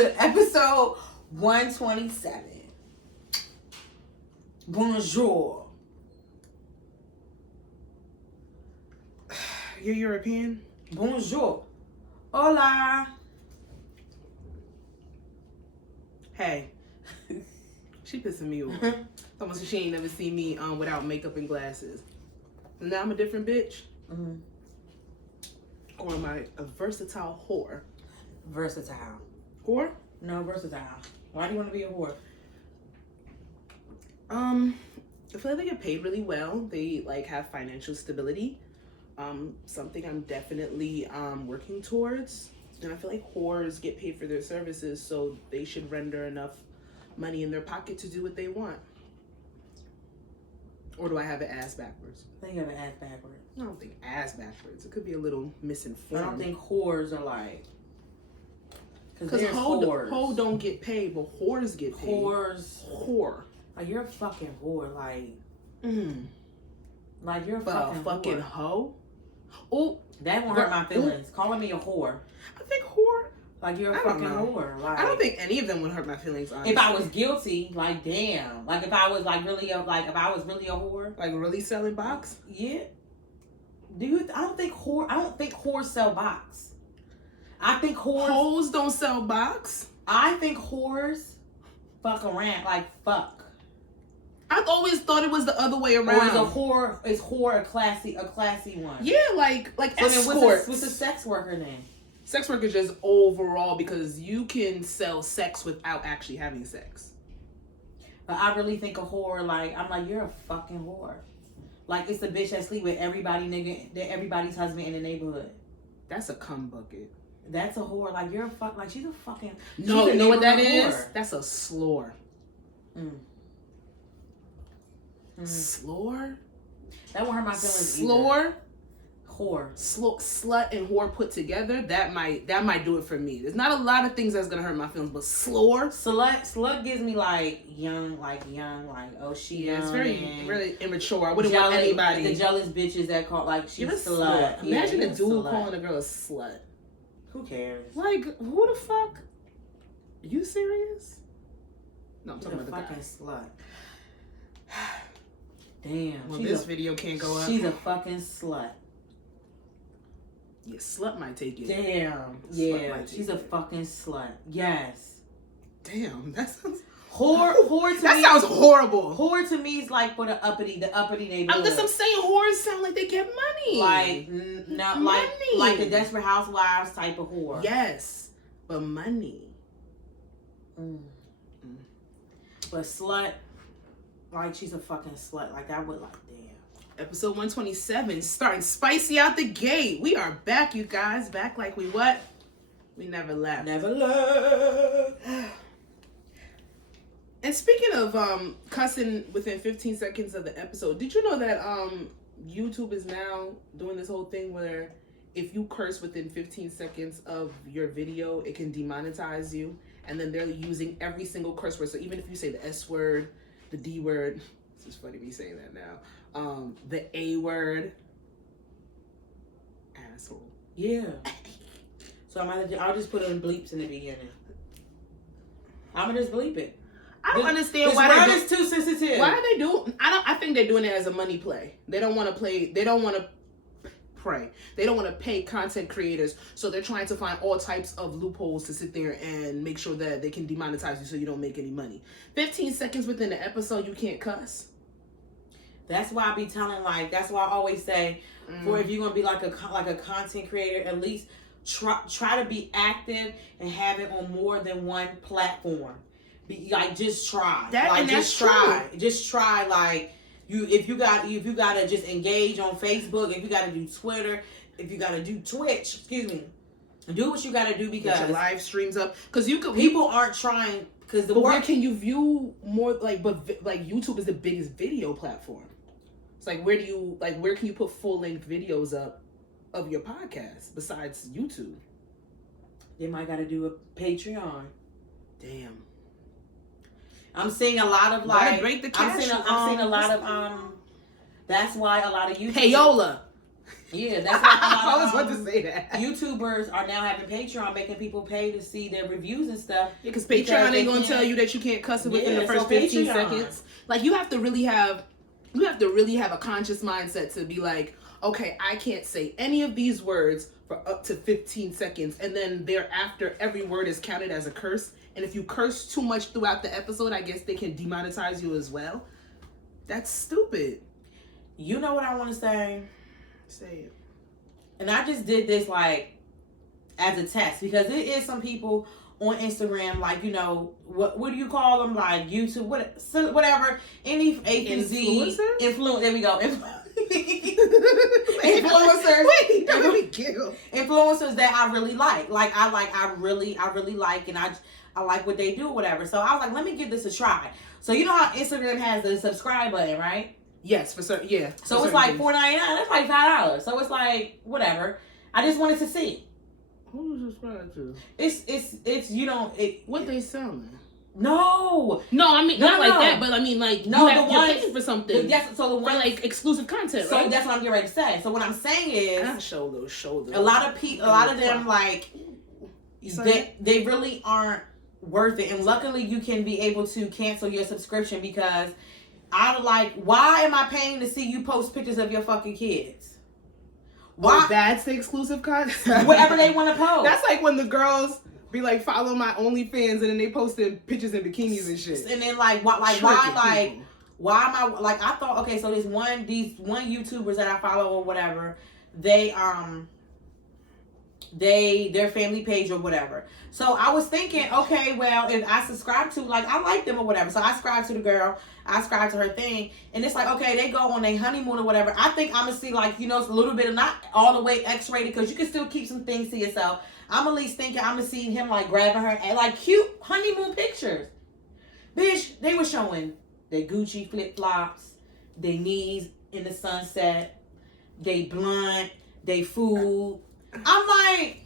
Episode 127. Bonjour. You're European? Bonjour. Hola. Hey. She pissing me off. Almost she ain't never seen me without makeup and glasses. And now I'm a different bitch. Mm-hmm. Or am I a versatile whore? Versatile. Whore? No, versatile. Why do you want to be a whore? I feel like they get paid really well. They like have financial stability. Something I'm definitely working towards. And I feel like whores get paid for their services, so they should render enough money in their pocket to do what they want. Or do I have it ass backwards? I think you have an ass backwards. I don't think ass backwards. It could be a little misinformed. I don't think whores are like... Because hoe don't get paid, but whores get paid. Whore. Like, you're a fucking whore. Like... Like, you're a fucking whore. hoe? Oh, that won't hurt my feelings. Calling me a whore. I think whore. Like, you're a fucking whore. Like, I don't think any of them would hurt my feelings, honestly. If I was guilty, like, damn. Like, if I was, like, really a whore. Like, really selling box? Yeah. I don't think whores sell box. I think hoes don't sell box? I think whores fuck around. Like, fuck. I've always thought it was the other way around. Or is whore a classy one? Yeah, like so escorts. What's a sex worker then? Sex worker is just overall because you can sell sex without actually having sex. But I really think a whore, like, I'm like, you're a fucking whore. Like, it's the bitch that sleep with everybody's husband in the neighborhood. That's a cum bucket. That's a whore. Like, you're a fuck. Like, she's a fucking. No, you know what that is? That's a slore. Slore? That won't hurt my feelings. Slore? Whore. Slut and whore put together, that might do it for me. There's not a lot of things that's gonna hurt my feelings, but slore? Slut gives me like young, oh, she young. It's very immature. I wouldn't want anybody. The jealous bitches that call like she's a slut. Imagine a dude calling a girl a slut. Who cares? Like, who the fuck? Are you serious? No, I'm talking about the fucking guy. Slut. Damn. Well, this video can't go up. She's a fucking slut. Yeah, slut might take it. Damn. Yeah, she's a fucking slut. Yes. Damn, that sounds... Whore to that me... sounds horrible. Whore to me is like for the uppity neighborhood. I'm saying whores sound like they get money. Like, not money. Like the Desperate Housewives type of whore. Yes, but money. But slut... Like, she's a fucking slut. Like, I would like, damn. Episode 127, starting spicy out the gate. We are back, you guys. Back like we what? We never left. Never left. And speaking of cussing within 15 seconds of the episode, did you know that YouTube is now doing this whole thing where if you curse within 15 seconds of your video, it can demonetize you? And then they're using every single curse word. So even if you say the S word, the D word, it's just funny me saying that now. The A word, asshole. Yeah. So I'll just put in bleeps in the beginning. I'm gonna just bleep it. I don't understand why that is too sensitive. Why are they doing? I think they're doing it as a money play. They don't want to play. They don't want to pray. They don't want to pay content creators, so they're trying to find all types of loopholes to sit there and make sure that they can demonetize you so you don't make any money. 15 seconds within the episode, you can't cuss. That's why I be telling, like, that's why I always say, for if you're gonna be like a content creator, at least try to be active and have it on more than one platform. Just try. Just try. Like, if you gotta just engage on Facebook, if you gotta do Twitter, if you gotta do Twitch, do what you gotta do, because get your live streams up. Because people aren't trying. Because where can you view more? Like YouTube is the biggest video platform. It's like, where can you put full length videos up of your podcast besides YouTube? They might gotta do a Patreon. Damn. I'm seeing a lot of like. Break the cash. I'm seeing a lot of That's why a lot of YouTube. Payola. Yeah, that's why I was about to say that. YouTubers are now having Patreon, making people pay to see their reviews and stuff. Yeah, because Patreon ain't gonna tell you that you can't cuss it within the first 15 seconds. Like you have to really have a conscious mindset to be like, okay, I can't say any of these words for up to 15 seconds, and then thereafter every word is counted as a curse. And if you curse too much throughout the episode, I guess they can demonetize you as well. That's stupid. You know what I want to say? Say it. And I just did this like as a test because there is some people on Instagram, like, you know, what do you call them? Like YouTube, whatever, any A through Z influence. There we go. Influencers. Wait, don't let me giggle. Influencers that I really like. I really like, and I like what they do or whatever. So I was like, let me give this a try. So you know how Instagram has the subscribe button, right? Yes, for certain. Yeah. So it's like $4.99. That's like $5. So it's like whatever. I just wanted to see. Who you subscribe to? It's you know it. What they selling? No, I mean not like that, but I mean like you're paying for something. So the one for like exclusive content, right? So that's what I'm getting ready to say. So what I'm saying is, I show those shoulders. A lot of them like they really aren't worth it. And luckily, you can be able to cancel your subscription because I'm like, why am I paying to see you post pictures of your fucking kids? Why? Oh, that's the exclusive content. Whatever they want to post. That's like when the girls be like, follow my OnlyFans, and then they posted pictures in bikinis and shit. And then why am I like? I thought, okay, so these one YouTubers that I follow or whatever, their family page or whatever. So I was thinking, okay, well, if I subscribe to, like, I like them or whatever. So I subscribe to the girl, I subscribe to her thing, and it's like, okay, they go on their honeymoon or whatever. I think I'm gonna see, like, you know, it's a little bit of, not all the way X-rated, because you can still keep some things to yourself. I'm at least thinking I'm gonna see him like grabbing her and like cute honeymoon pictures. Bitch, they were showing their Gucci flip-flops, their knees in the sunset, they blunt, they food. I'm like,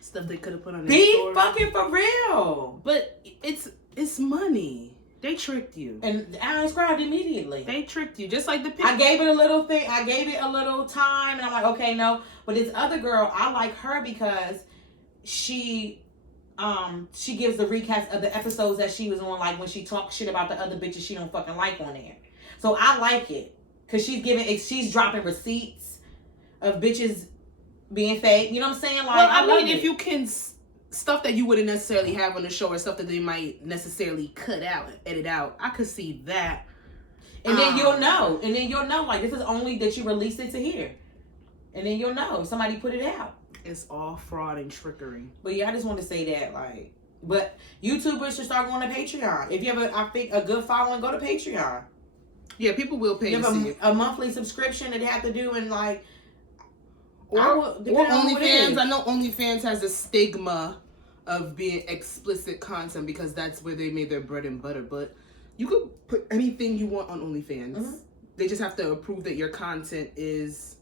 stuff they could have put on their be story. fucking for real. But it's money. They tricked you. And I unscribed immediately. They tricked you. Just like the picture. I gave it a little thing. I gave it a little time. And I'm like, okay, no. But this other girl, I like her because she gives the recaps of the episodes that she was on. Like when she talks shit about the other bitches she don't fucking like on there. So I like it. Because she's dropping receipts of bitches being fake. You know what I'm saying? Like, well, I mean, if you can... stuff that you wouldn't necessarily have on the show or stuff that they might necessarily cut out, edit out. I could see that. And then you'll know. And then you'll know, like, this is only that you released it to here. And then you'll know. Somebody put it out. It's all fraud and trickery. But yeah, I just want to say that, like, but YouTubers should start going to Patreon. If you have, I think, a good following, go to Patreon. Yeah, people will pay you to see it. A monthly subscription that they have to do, and like, or OnlyFans. I know OnlyFans has a stigma of being explicit content because that's where they made their bread and butter. But you could put anything you want on OnlyFans. Mm-hmm. They just have to approve that your content is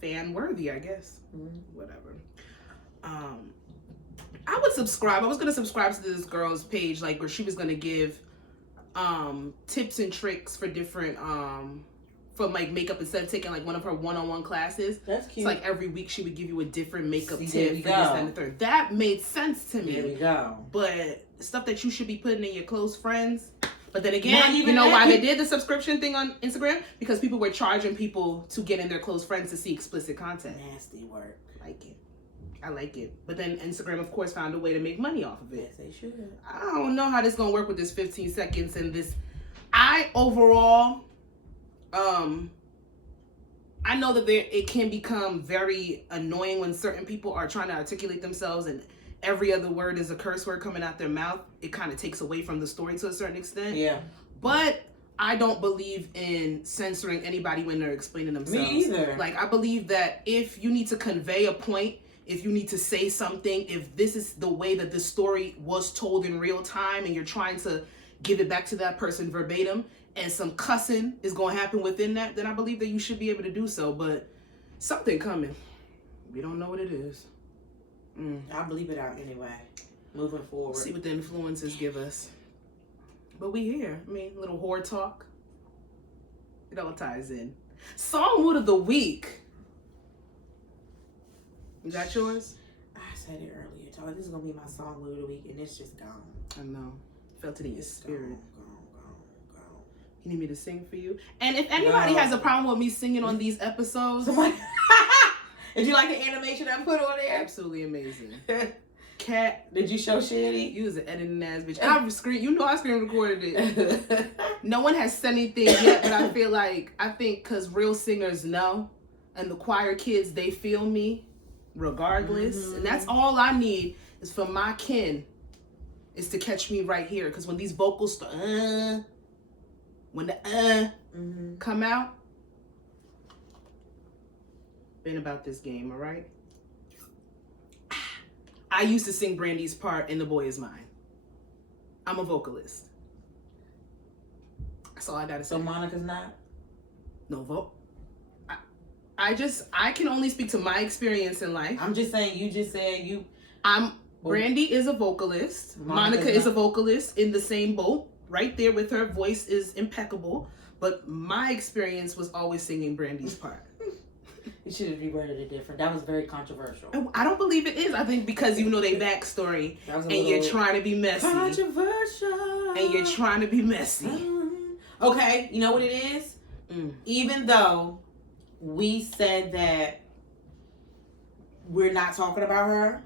fan worthy, I guess. Mm-hmm. Whatever. I would subscribe. I was gonna subscribe to this girl's page, like where she was gonna give tips and tricks for different from like makeup instead of taking like one of her one-on-one classes. That's cute. It's like every week she would give you a different makeup tip for this and the third. That made sense to me. There we go. But stuff that you should be putting in your close friends. But then again, you know why they did the subscription thing on Instagram? Because people were charging people to get in their close friends to see explicit content. Nasty work. I like it. But then Instagram, of course, found a way to make money off of it. Yes, they should. I don't know how this is going to work with this 15 seconds and this. I overall... I know that it can become very annoying when certain people are trying to articulate themselves and every other word is a curse word coming out their mouth. It kind of takes away from the story to a certain extent. Yeah. But I don't believe in censoring anybody when they're explaining themselves. Me either. Like, I believe that if you need to convey a point, if you need to say something, if this is the way that the story was told in real time and you're trying to give it back to that person verbatim, and some cussing is going to happen within that, then I believe that you should be able to do so. But something coming. We don't know what it is. I'll believe it out anyway. Moving forward. See what the influencers give us. But we here. I mean, little whore talk. It all ties in. Song mood of the week. You got yours? I said it earlier. Told her this is gonna be my song of the week, and it's just gone. I know. Felt it in your spirit. Gone. You need me to sing for you? And if anybody has a problem with me singing on these episodes, did you like the animation I put on there? Absolutely amazing. Cat, did you show Shitty? You was an editing ass bitch. I screen recorded it. No one has said anything yet, but I think because real singers know, and the choir kids, they feel me regardless. And that's all I need is for my kin is to catch me right here. Because when these vocals start, when the come out, been about this game, all right? I used to sing Brandy's part in The Boy Is Mine. I'm a vocalist. That's all I gotta say. So Monica's not? No, I can only speak to my experience in life. I'm just saying, you just said you... Brandy is a vocalist. Monica is a vocalist in the same boat. Right there with her. Voice is impeccable. But my experience was always singing Brandy's part. You should have reworded it different. That was very controversial. I don't believe it is. I think because you know their backstory and you're trying to be messy. Controversial. And you're trying to be messy. Okay, you know what it is? Even though we said that we're not talking about her.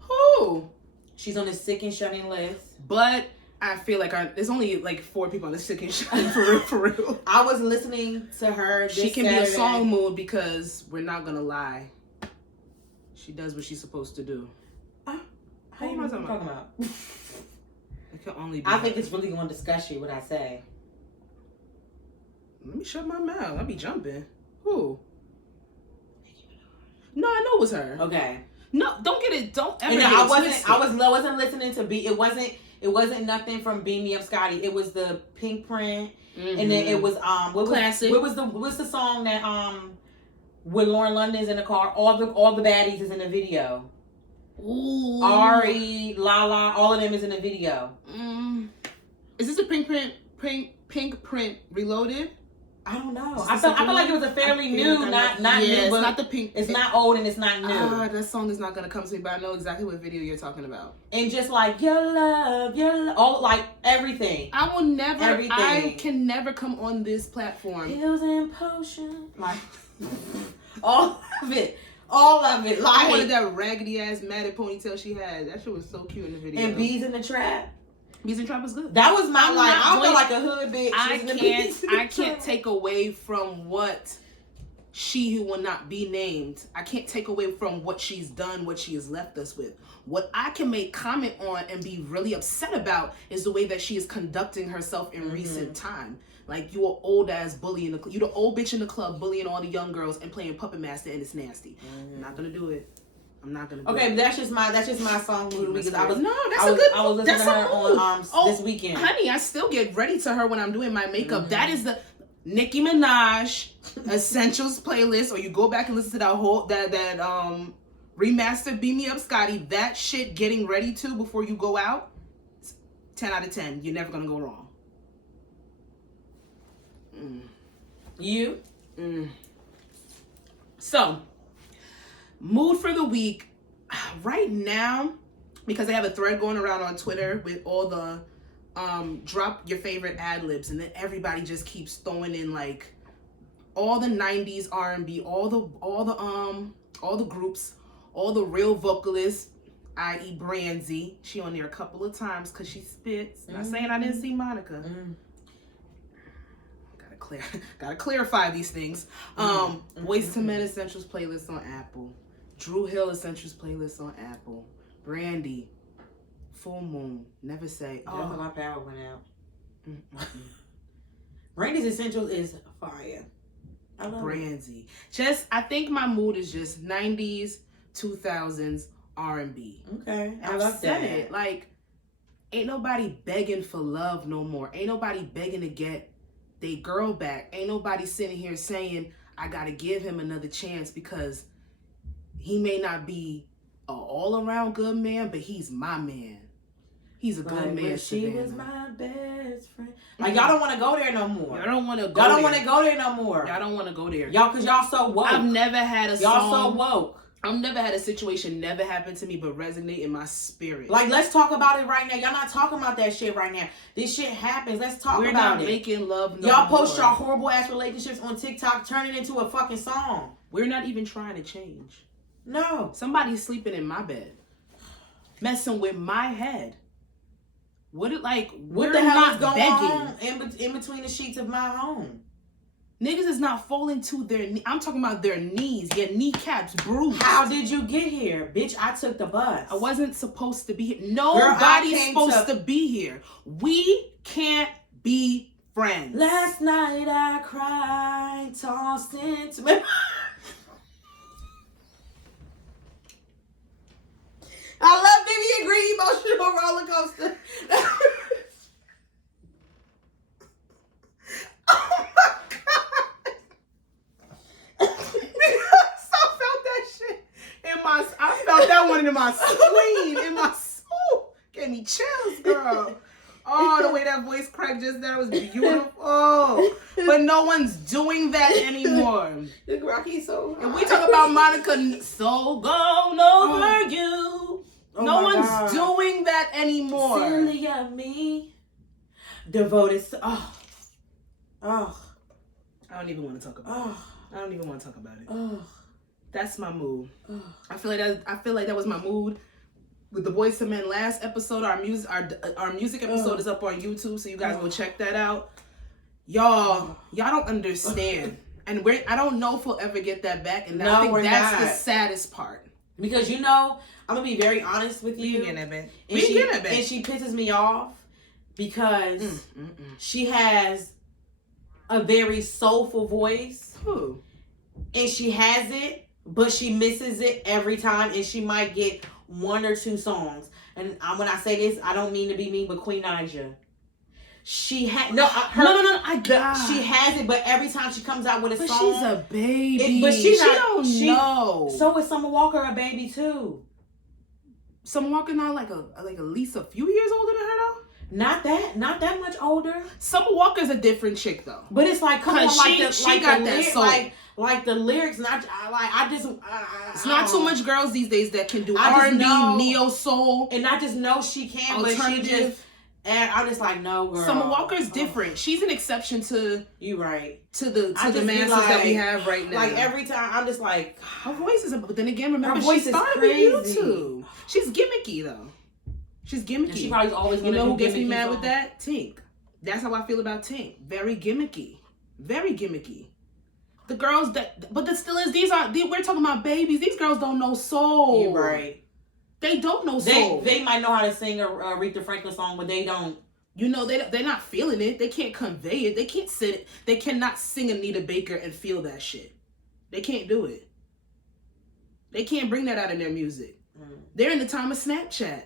Who? She's on the sick and shunning list. But I feel like there's only like 4 people on the sick and shunning for real. I was listening to her this She can Saturday. be a song mood because we're not going to lie. She does what she's supposed to do. How am I talking about? It can only be I think it's really going to disgust you what I say. Let me shut my mouth. I'll be jumping. Who? No, I know it was her. Okay. No, don't get it. Don't ever. I wasn't listening to It wasn't nothing from Beam Me Up Scotty. It was the Pink Print, and then it was Classic. What's the song that with Lauren London's in the car? All the baddies is in the video. Ooh. Ari, Lala, all of them is in the video. Is this a Pink Print Reloaded? I don't know. I feel like it was a fairly new, not new. It's but not the pink. It's not old and it's not new. That song is not gonna come to me, but I know exactly what video you're talking about. And just like your love, all like everything. I will never. Everything. I can never come on this platform. Pills and potions, like all of it. Like I wanted that raggedy ass matted ponytail she had. That shit was so cute in the video. And Bees in the Trap. Bees in Trap was good. That was my I feel like a hood bitch. I can't take away from what she who will not be named. I can't take away from what she's done, what she has left us with. What I can make comment on and be really upset about is the way that she is conducting herself in recent time. Like, you an old ass bully you the old bitch in the club bullying all the young girls and playing puppet master, and it's nasty. I'm not gonna do it. I'm not gonna. Okay, but that's just my song mood because I was listening to her on this weekend. Honey, I still get ready to her when I'm doing my makeup. That is the Nicki Minaj Essentials playlist, or you go back and listen to that whole that remastered Beam Me Up Scotty. That shit getting ready to before you go out. 10 out of 10. You're never gonna go wrong. You? So, mood for the week right now, because I have a thread going around on Twitter with all the drop your favorite ad libs, and then everybody just keeps throwing in like all the 90s R&B, all the groups, all the real vocalists, i.e. Brandy. She on there a couple of times because she spits. Not saying I didn't see Monica. Gotta clarify these things. Boys to Men Essentials playlist on Apple. Drew Hill Essentials playlist on Apple. Brandy, Full Moon, Never Say. Oh, my power went out. Brandy's Essentials is fire. I love Brandy. I think my mood is just 90s, 2000s R&B. Okay, I love that. It like, ain't nobody begging for love no more. Ain't nobody begging to get they girl back. Ain't nobody sitting here saying I gotta give him another chance because he may not be an all-around good man, but he's my man. He's a good man. She was my best friend. Like, y'all don't want to go there no more. Y'all don't want to go. Y'all don't want to go there no more. Y'all don't want to go there. Y'all, cause y'all so woke. I've never had a y'all song. So woke. I've never had a situation never happen to me but resonate in my spirit. Like, let's talk about it right now. Y'all not talking about that shit right now. This shit happens. Let's talk We're about not it. making love no Y'all post more. y'all horrible ass relationships on TikTok, turn it into a fucking song. We're not even trying to change. No. Somebody's sleeping in my bed. Messing with my head. What the hell is going on in between the sheets of my home? Niggas is not falling to their I'm talking about their knees, your kneecaps bruised. How did you get here? Bitch, I took the bus. I wasn't supposed to be here. Nobody's supposed to be here. We can't be friends. Last night I cried, tossed into me. I love Vivian Green emotional roller coaster. Oh my God. I felt that one in my spleen, in my soul. Gave me chills, girl. Oh, the way that voice cracked just there was beautiful. But no one's doing that anymore. The Rocky so high. And we talk about Monica so gone over you. Oh no one's God. doing that anymore. Silly of me. Devoted. I don't even want to talk about it. I don't even want to talk about it. Oh. That's my mood. I feel like that was my mood with the Boys to Men last episode. Our music episode is up on YouTube, so you guys go check that out. Y'all don't understand, and I don't know if we'll ever get that back. And I think that's the saddest part. Because I'm gonna be very honest with you. And she pisses me off because she has a very soulful voice. Who? And she has it, but she misses it every time, and she might get one or two songs. And when I say this, I don't mean to be mean, but Queen Naija. She had no. She has it, but every time she comes out with a song, she's a baby. She don't know. So is Summer Walker a baby too? Summer Walker not like at least a few years older than her though. Not that much older. Summer Walker's a different chick though. But it's like, come on, she got that soul. Like the lyrics, it's not too much girls these days that can do R&B, neo soul, and I just know she can, but she just. And I'm just like, no, girl. Summer Walker's different. She's an exception to you, right? To the masses that we have right now. Like every time, I'm just like, her voice is. But then again, remember she started with YouTube. She's gimmicky though. She's gimmicky. And she probably always. You know who gets me mad with that? Tink. That's how I feel about Tink. Very gimmicky. Very gimmicky. The girls but the still is. We're talking about babies. These girls don't know soul. You're right. They don't know soul. They might know how to sing a Aretha Franklin song, but they don't. They're not feeling it. They can't convey it. They can't sit it. They cannot sing Anita Baker and feel that shit. They can't do it. They can't bring that out in their music. They're in the time of Snapchat.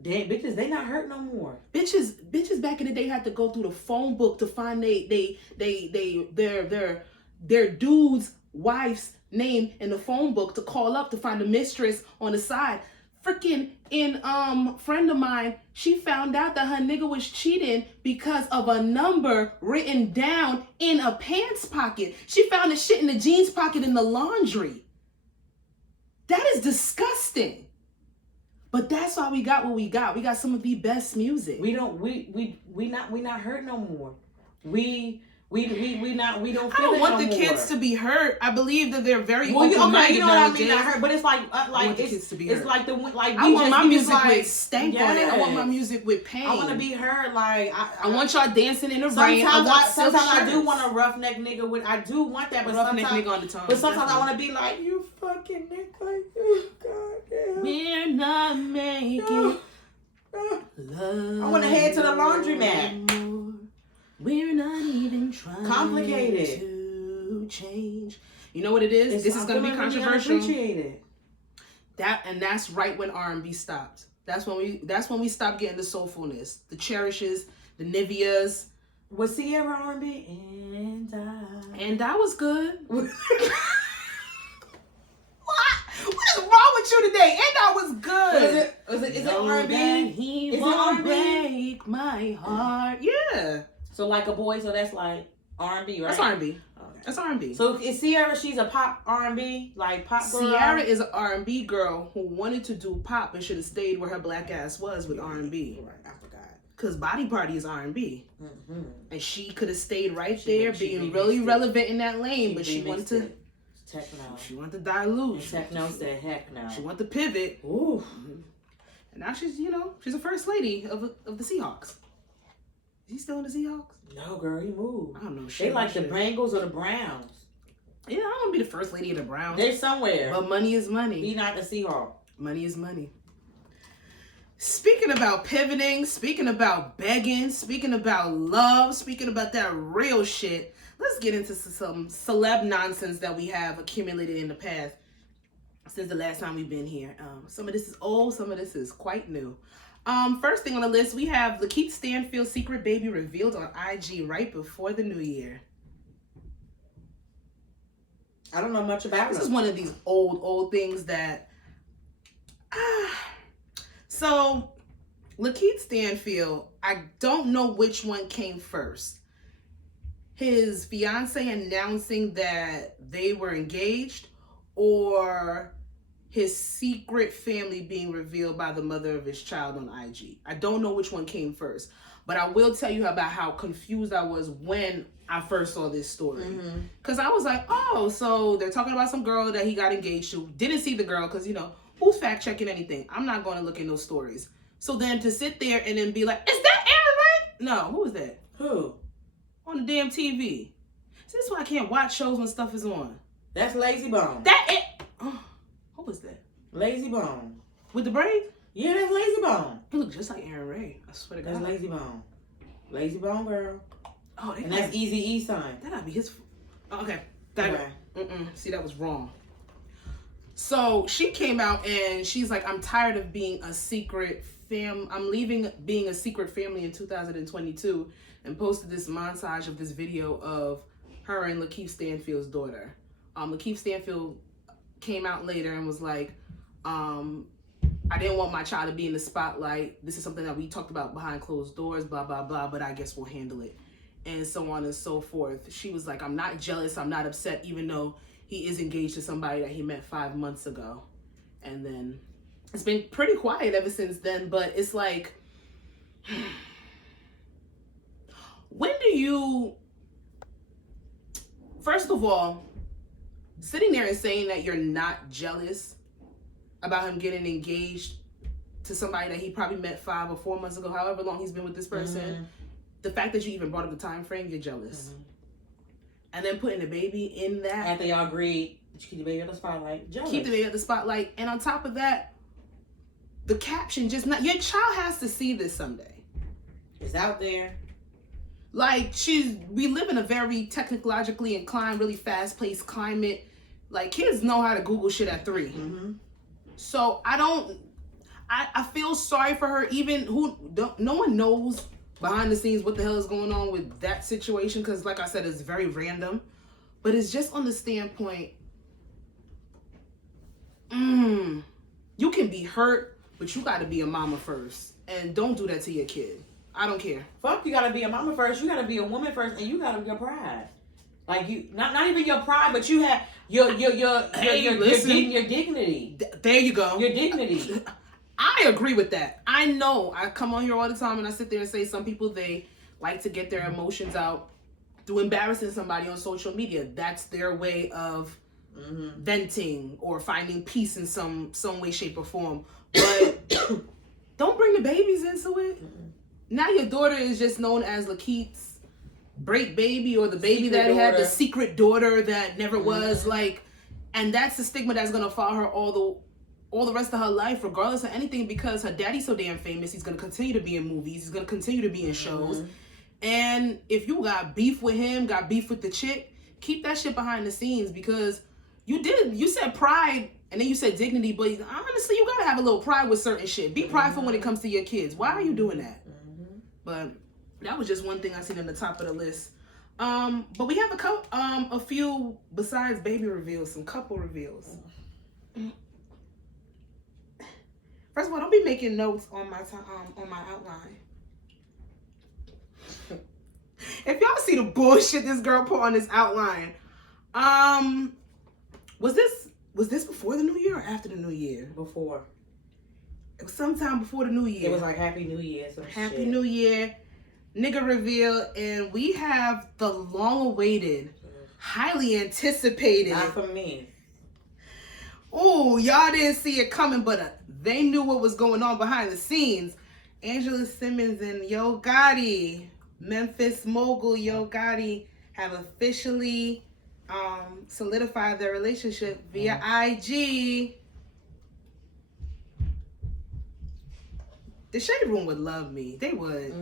Damn, bitches, they not hurt no more. Bitches back in the day had to go through the phone book to find their dude's wife's name in the phone book to call up to find a mistress on the side. Freaking friend of mine, she found out that her nigga was cheating because of a number written down in a pants pocket. She found the shit in the jeans pocket in the laundry. That is disgusting. But that's why we got what we got. We got some of the best music. We not hurt no more. We don't feel I don't it want no the more. kids to be hurt. I believe that they're very okay, you know what I mean. Not hurt, hurt, but it's like I want the kids to be hurt. It's like I want my music with stank on it. I want my music with pain. I want to be heard. Like I want y'all dancing in the rain. Sometimes I do want a roughneck nigga with. I do want that, but roughneck sometimes nigga on the tongue. But sometimes I want to be like you fucking nigga. Oh, God, yeah. We're not making love. I want to head to the laundromat. We're not even trying complicated to change. You know what it is? This is going to be controversial. That's right when R&B stopped. That's when we stopped getting the soulfulness, the Cherishes, the Niveas. Was Sierra R&B? And I was good. What is wrong with you today? And I was good. Is it R&B? He won't break my heart. Yeah. So like a boy, so that's like R&B, right? That's R&B. Okay. That's R&B. So is Ciara, she's a pop R&B, like pop girl? Ciara is an R&B girl who wanted to do pop and should have stayed where her black ass was with R&B. Right, I forgot. Because Body Party is R&B. Mm-hmm. And she could have stayed right there, being really relevant in that lane, but she wanted to... Techno. She wanted to dilute. And Techno said, heck no. She wanted to pivot. Ooh. And now she's, she's a first lady of the Seahawks. Is he still in the Seahawks? No, girl, he moved. I don't know shit. They like the Bengals or the Browns. Yeah, I don't want to be the first lady of the Browns. They're somewhere. But money is money. He not the Seahawk. Money is money. Speaking about pivoting, speaking about begging, speaking about love, speaking about that real shit, let's get into some celeb nonsense that we have accumulated in the past since the last time we've been here. Some of this is old, some of this is quite new. First thing on the list, we have Lakeith Stanfield's secret baby revealed on IG right before the new year. I don't know much about This is one of these old things that... So, Lakeith Stanfield, I don't know which one came first. His fiance announcing that they were engaged, or his secret family being revealed by the mother of his child on IG. I don't know which one came first, but I will tell you about how confused I was when I first saw this story. Because I was like, oh, so they're talking about some girl that he got engaged to. Didn't see the girl because, who's fact checking anything? I'm not going to look in those stories. So then to sit there and then be like, is that Aaron Ray? No, who is that? Who? On the damn TV. See, this is why I can't watch shows when stuff is on. That's Lazy Bone. Who was that? Lazy Bone. With the braids? Yeah, that's Lazy Bone. He looked just like Aaron Ray. I swear to God. That's Lazy Bone. Lazy Bone girl. Oh, and that's Eazy-E son. That gotta be his... Oh, okay. See, that was wrong. So she came out and she's like, I'm tired of being a secret I'm leaving being a secret family in 2022, and posted this montage of this video of her and Lakeith Stanfield's daughter. Lakeith Stanfield came out later and was like, I didn't want my child to be in the spotlight. This is something that we talked about behind closed doors, blah, blah, blah, but I guess we'll handle it. And so on and so forth. She was like, I'm not jealous, I'm not upset, even though he is engaged to somebody that he met 5 months ago. And then it's been pretty quiet ever since then, but it's like, when do you, first of all, sitting there and saying that you're not jealous about him getting engaged to somebody that he probably met 5 or 4 months ago, however long he's been with this person, the fact that you even brought up the time frame, you're jealous. And then putting the baby in that. After y'all agreed, keep the baby on the spotlight. Jealous. Keep the baby at the spotlight. And on top of that, the caption just not, your child has to see this someday. It's out there. Like, we live in a very technologically inclined, really fast-paced climate. Like, kids know how to Google shit at 3. So I feel sorry for her. Even no one knows behind the scenes what the hell is going on with that situation, because like I said, it's very random. But it's just on the standpoint, you can be hurt, but you got to be a mama first, and don't do that to your kid. I don't care. Fuck, you got to be a mama first. You got to be a woman first, and you got to be your pride. Like, you, not even your pride, but you have your dignity. There you go. Your dignity. I agree with that. I know. I come on here all the time and I sit there and say some people, they like to get their emotions out through embarrassing somebody on social media. That's their way of venting or finding peace in some way, shape, or form. But don't bring the babies into it. Now your daughter is just known as Lakeith's break baby, or the baby secret that he had, the secret daughter that never was, like, and that's the stigma that's gonna follow her all the rest of her life, regardless of anything, because her daddy's so damn famous. He's gonna continue to be in movies. He's gonna continue to be in shows. And if you got beef with him, got beef with the chick, keep that shit behind the scenes, because you said pride and then you said dignity, but honestly, you gotta have a little pride with certain shit. Be prideful when it comes to your kids. Why are you doing that? But that was just one thing I seen on the top of the list. But we have a few besides baby reveals, some couple reveals. First of all, don't be making notes on my outline. If y'all see the bullshit this girl put on this outline, Was this before the new year or after the new year? Before. It was sometime before the new year. It was like Happy New Year. Happy New Year. Nigga reveal, and we have the long-awaited, highly anticipated. Not for me. Oh, y'all didn't see it coming, but they knew what was going on behind the scenes. Angela Simmons and Yo Gotti, Memphis mogul Yo Gotti, have officially solidified their relationship via IG. The Shade Room would love me. They would.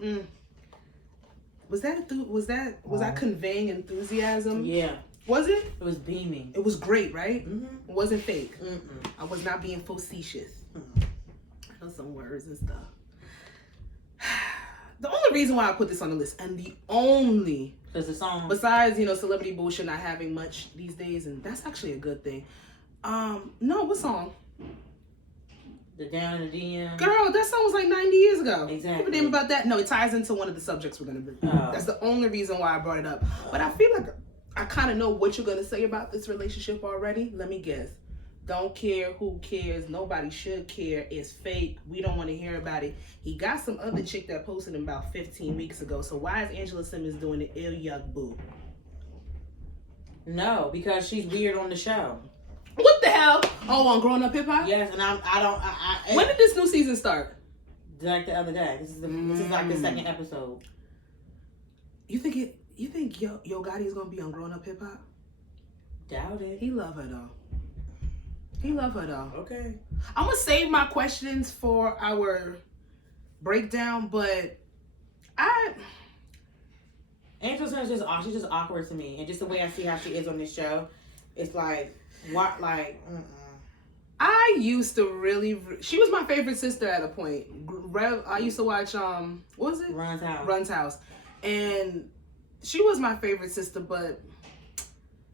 Mm-hmm. Was I conveying enthusiasm? Yeah. Was it? It was beaming. It was great, right? Mm-hmm. It wasn't fake. Mm-mm. I was not being facetious. Mm-mm. I know some words and stuff. The only reason why I put this on the list, and the only, because the song, besides celebrity bullshit not having much these days, and that's actually a good thing. No, what song? The Down in the DM. Girl, that song was like 90 years ago. Exactly. Give a damn about that. No, it ties into one of the subjects we're gonna bring. That's the only reason why I brought it up. But I feel like I kind of know what you're gonna say about this relationship already. Let me guess. Don't care. Who cares? Nobody should care. It's fake. We don't want to hear about it. He got some other chick that posted him about 15 weeks ago. So why is Angela Simmons doing the ill yuck boo? No, because she's weird on the show. What the hell? Oh, on Growing Up Hip Hop? Yes, and I when did this new season start? Like the other day. This is like the second episode. You think Yo Gotti is gonna be on Growing Up Hip Hop? Doubt it. He love her though. Okay. I'm gonna save my questions for our breakdown, but Angela Simmons she's just awkward to me, and just the way I see how she is on this show, it's like what I used to really. She was my favorite sister at a point. I used to watch what was it? Run's House, and she was my favorite sister, but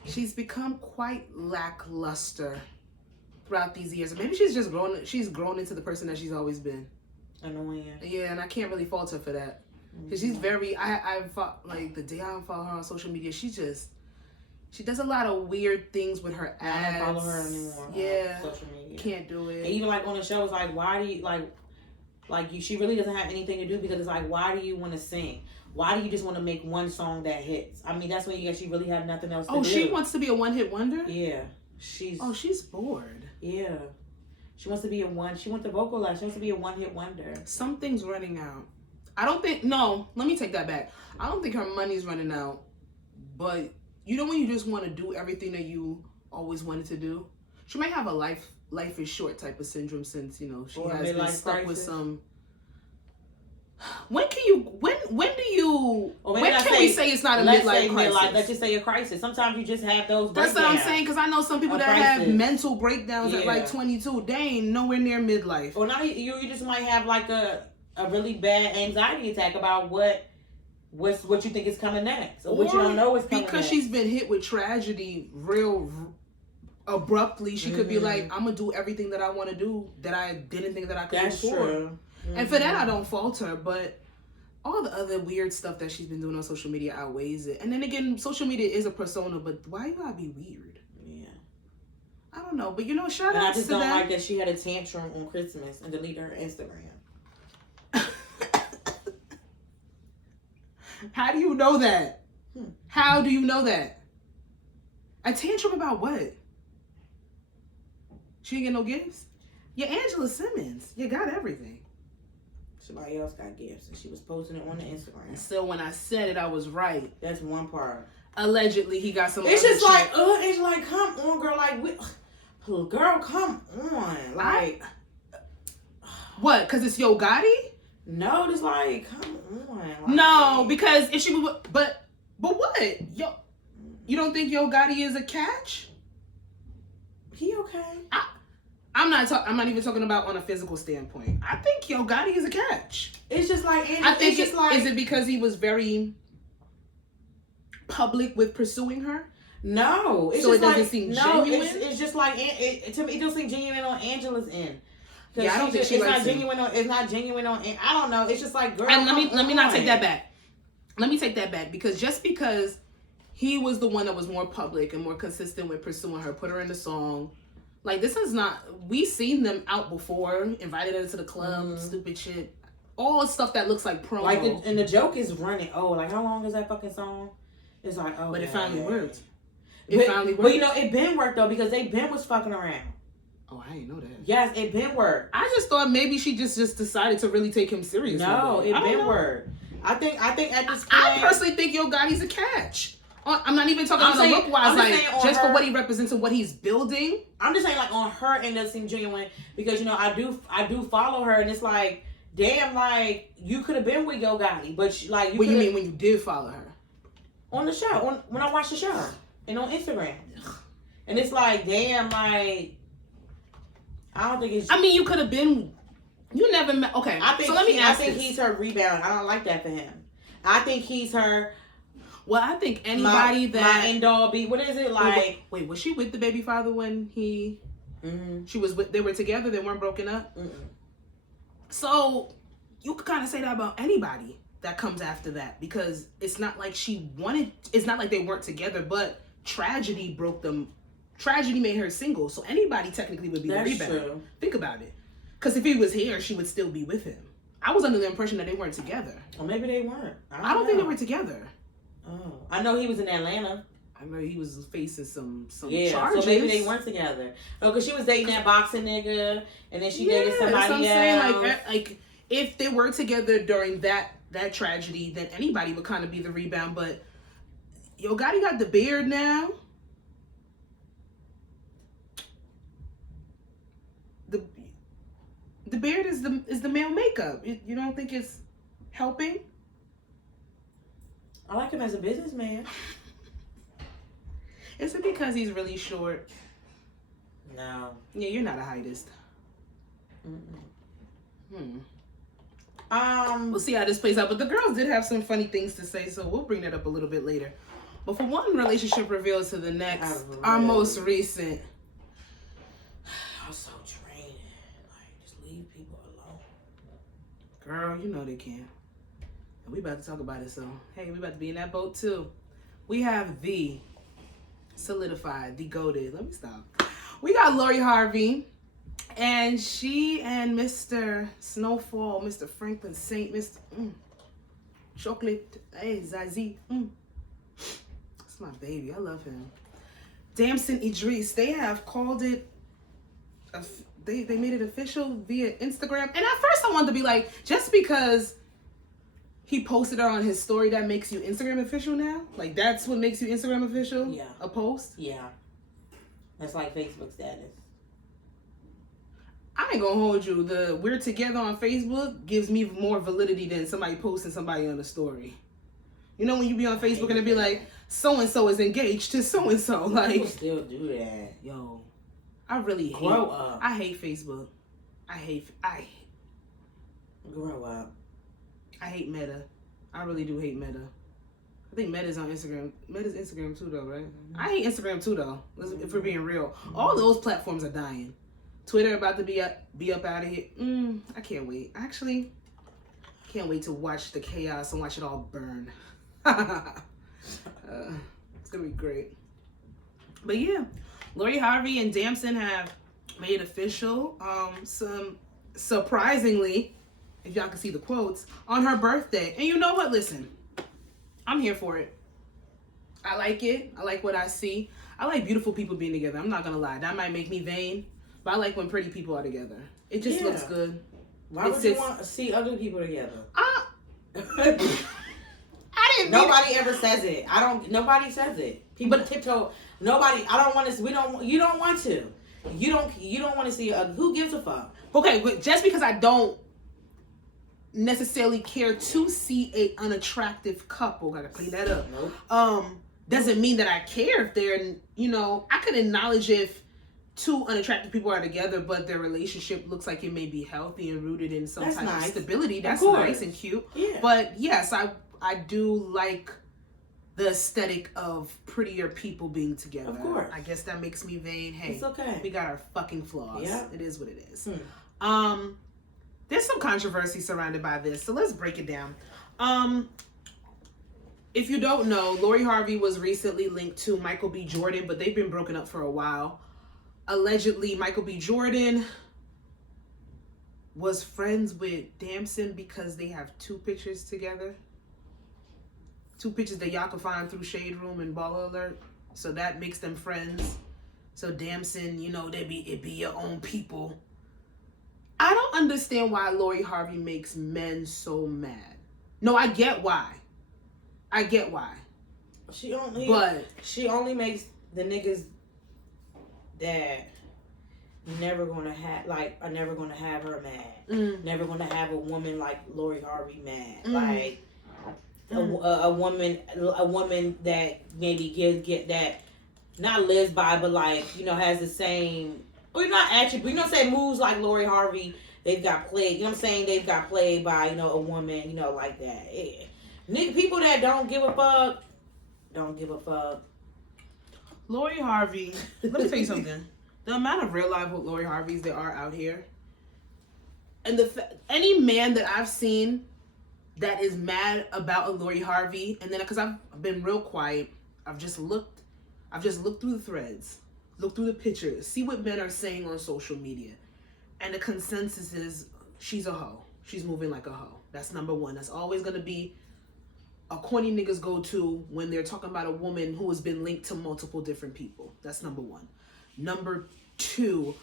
she's become quite lackluster throughout these years. Maybe she's just grown. She's grown into the person that she's always been. Annoying. Yeah, and I can't really fault her for that. Cause she's very. I fought like the day I follow her on social media. She does a lot of weird things with her ads. I don't follow her anymore. Yeah, on social media. Can't do it. And even like on the show, it's like, why do you she really doesn't have anything to do, because it's like, why do you want to sing? Why do you just want to make one song that hits? I mean, that's when you guess she really have nothing else to do. Oh, she wants to be a one-hit wonder? Yeah. She's bored. Yeah. She wants to be she wants to vocalize. She wants to be a one-hit wonder. Something's running out. Let me take that back. I don't think her money's running out, but when you just want to do everything that you always wanted to do? She might have a life is short type of syndrome since, she has been stuck with some. When can we say it's not a midlife crisis? Let's just say a crisis. Sometimes you just have those breakdowns. That's what I'm saying, because I know some people that have mental breakdowns at like 22. They ain't nowhere near midlife. Or now you just might have like a really bad anxiety attack about what you think is coming next, or what you don't know is coming because next. She's been hit with tragedy real abruptly. She could be like, I'm gonna do everything that I want to do that I didn't think that I could do before. True. And for that, I don't fault her, but all the other weird stuff that she's been doing on social media outweighs it. And then again, social media is a persona, but why you gotta be weird? Yeah. I don't know, but shout out to that. I just don't like that she had a tantrum on Christmas and deleted her Instagram. How do you know that? How do you know that? A tantrum about what? She didn't get no gifts? You're Angela Simmons. You got everything. Somebody else got gifts, and she was posting it on the Instagram. So when I said it, I was right. That's one part. Allegedly, he got some. It's just like, it's like, come on, girl. Like, girl, come on. Like, what? Because it's Yo Gotti? No, just like, come on. Like, no, because if she would, but what? You don't think Yo Gotti is a catch? He okay? I'm not even talking about on a physical standpoint. I think Yo Gotti is a catch. It's just like, is it because he was very public with pursuing her? No, so it doesn't seem genuine. It's just like to me, it doesn't seem genuine on Angela's end. Yeah, I don't think it's not genuine on. It's not genuine on. I don't know. It's just like, girl. And let me not take that back. Let me take that back, because just because he was the one that was more public and more consistent with pursuing her, put her in the song. Like, this is not, we seen them out before, invited her to the club, stupid shit. All stuff that looks like promo. Like, and the joke is running. Oh, like, how long is that fucking song? It's like, oh, but yeah, it finally yeah. worked. But you know, it been worked though, because they been was fucking around. Oh, I didn't know that. Yes, it been worked. I just thought maybe she just decided to really take him seriously. No, it been worked. I think at this point, I personally think Yo Gotti's a catch. I'm not even talking about look wise, like just for what he represents and what he's building. I'm just saying, like, on her end, it seems genuine, because you know I do follow her, and it's like, damn, like, you could have been with Yo Gotti, but she, like, what you mean when you did follow her on the show, when I watched the show and on Instagram, and it's like, damn, like, I don't think it's. I mean, you could have been. You never met. Okay, I think. So let me ask. I think he's her rebound. I don't like that for him. I think he's her. Well, I think anybody my end all be. What is it like? Wait, was she with the baby father when he? Mm-hmm. She was with. They were together. They weren't broken up. Mm-mm. So you could kind of say that about anybody that comes after that, because it's not like she wanted. It's not like they weren't together, but tragedy broke them. Tragedy made her single, so anybody technically would be the rebound. True. Think about it. Because if he was here, she would still be with him. I was under the impression that they weren't together. Or maybe they weren't. I don't think they were together. Oh, I know he was in Atlanta. I know he was facing some So charges. maybe they weren't together. No, because she was dating that boxing nigga, and then she dated somebody else. Saying, like if they were together during that tragedy, then anybody would kind of be the rebound. But Yo Gotti got the beard now. The beard is the male makeup. You don't think it's helping? I like him as a businessman. Is it because he's really short? No. Yeah, you're not a heightist. We'll see how this plays out. But the girls did have some funny things to say, so we'll bring that up a little bit later. But from one relationship reveal to the next, our most recent. I'm so draining. Like, just leave people alone. Girl, you know they can. And we about to talk about it, so hey, we about to be in that boat too. We have the solidified, the goated. Let me stop. We got Lori Harvey, and she and Mr. Snowfall, Mr. Franklin Saint, Mr. Chocolate, hey, Zazie. That's my baby. I love him. Damson Idris. They have called it. They made it official via Instagram. And at first I wanted to be like, just because he posted her on his story, that makes you Instagram official now? Like, that's what makes you Instagram official? Yeah. A post? Yeah. That's like Facebook status. I ain't gonna hold you. The we're together on Facebook gives me more validity than somebody posting somebody on a story. You know when you be on Facebook and it be like, so-and-so is engaged to so-and-so. Like, people still do that. Yo, I really hate. Grow up. I hate Facebook. I Grow up. I hate Meta. I really do hate Meta. I think Meta's on Instagram. Meta's Instagram too, though, right? Mm-hmm. I hate Instagram too, though. If we're being real, all those platforms are dying. Twitter about to be up out of here. I can't wait. Actually, can't wait to watch the chaos and watch it all burn. It's gonna be great. But yeah, Lori Harvey and Damson have made official. Some surprisingly, if y'all can see the quotes, on her birthday. And you know what? Listen, I'm here for it. I like it. I like what I see. I like beautiful people being together. I'm not gonna lie. That might make me vain, but I like when pretty people are together. It just looks good. Why would you want to see other people together? I didn't. Nobody ever says it. Nobody says it. People tiptoe. Nobody. I don't want to. We don't. You don't want to. You don't want to see. Who gives a fuck? Okay, but just because I don't necessarily care to see a unattractive couple, gotta clean that up. Nope. Doesn't mean that I care if they're. I could acknowledge if two unattractive people are together, but their relationship looks like it may be healthy and rooted in some type of stability. That's nice and cute. Yeah. But yes, I do like the aesthetic of prettier people being together. Of course. I guess that makes me vain. Hey, it's okay. We got our fucking flaws. Yeah. It is what it is. There's some controversy surrounded by this, so let's break it down. if you don't know, Lori Harvey was recently linked to Michael B. Jordan, but they've been broken up for a while. Allegedly, Michael B. Jordan was friends with Damson because they have 2 pictures together. 2 pictures that y'all can find through Shade Room and Baller Alert. So that makes them friends. So Damson, you know, it be your own people. I don't understand why Lori Harvey makes men so mad. No, I get why. She only makes the niggas that never gonna have, like, are never gonna have her mad. Never gonna have a woman like Lori Harvey mad. Like a woman that maybe get that, not lives by, but like, you know, has the same, or not attribute, you know what I'm saying, moves like Lori Harvey. They've got played, you know what I'm saying, they've got played by, you know, a woman, you know, like that. People that don't give a fuck. Lori Harvey, let me tell you something. The amount of real life Lori Harveys there are out here, and any man that I've seen that is mad about a Lori Harvey, and then because I've been real quiet, I've just looked through the threads, look through the pictures, see what men are saying on social media, and the consensus is she's a hoe. She's moving like a hoe. That's number one. That's always gonna be a corny niggas go to when they're talking about a woman who has been linked to multiple different people. That's number one. Number two,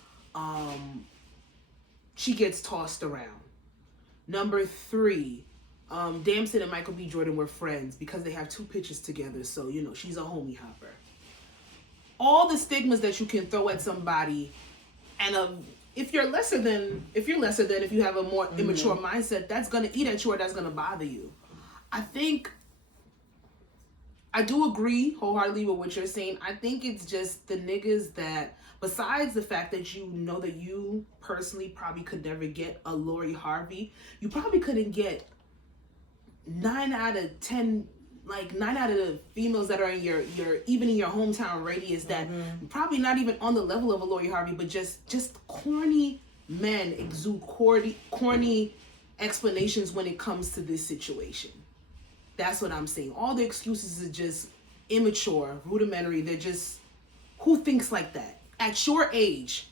she gets tossed around. Number three, Damson and Michael B. Jordan were friends because they have 2 pictures together. So, you know, she's a homie hopper. All the stigmas that you can throw at somebody, and if you have a more immature mindset, that's gonna eat at you or that's gonna bother you. I do agree wholeheartedly with what you're saying. I think it's just the niggas that, besides the fact that you know that you personally probably could never get a Lori Harvey, you probably couldn't get 9 out of 10, like 9 out of the females that are in your even in your hometown radius that probably not even on the level of a Lori Harvey, but just corny men exude corny explanations when it comes to this situation. That's what I'm saying. All the excuses are just immature, rudimentary. They're just, who thinks like that? At your age,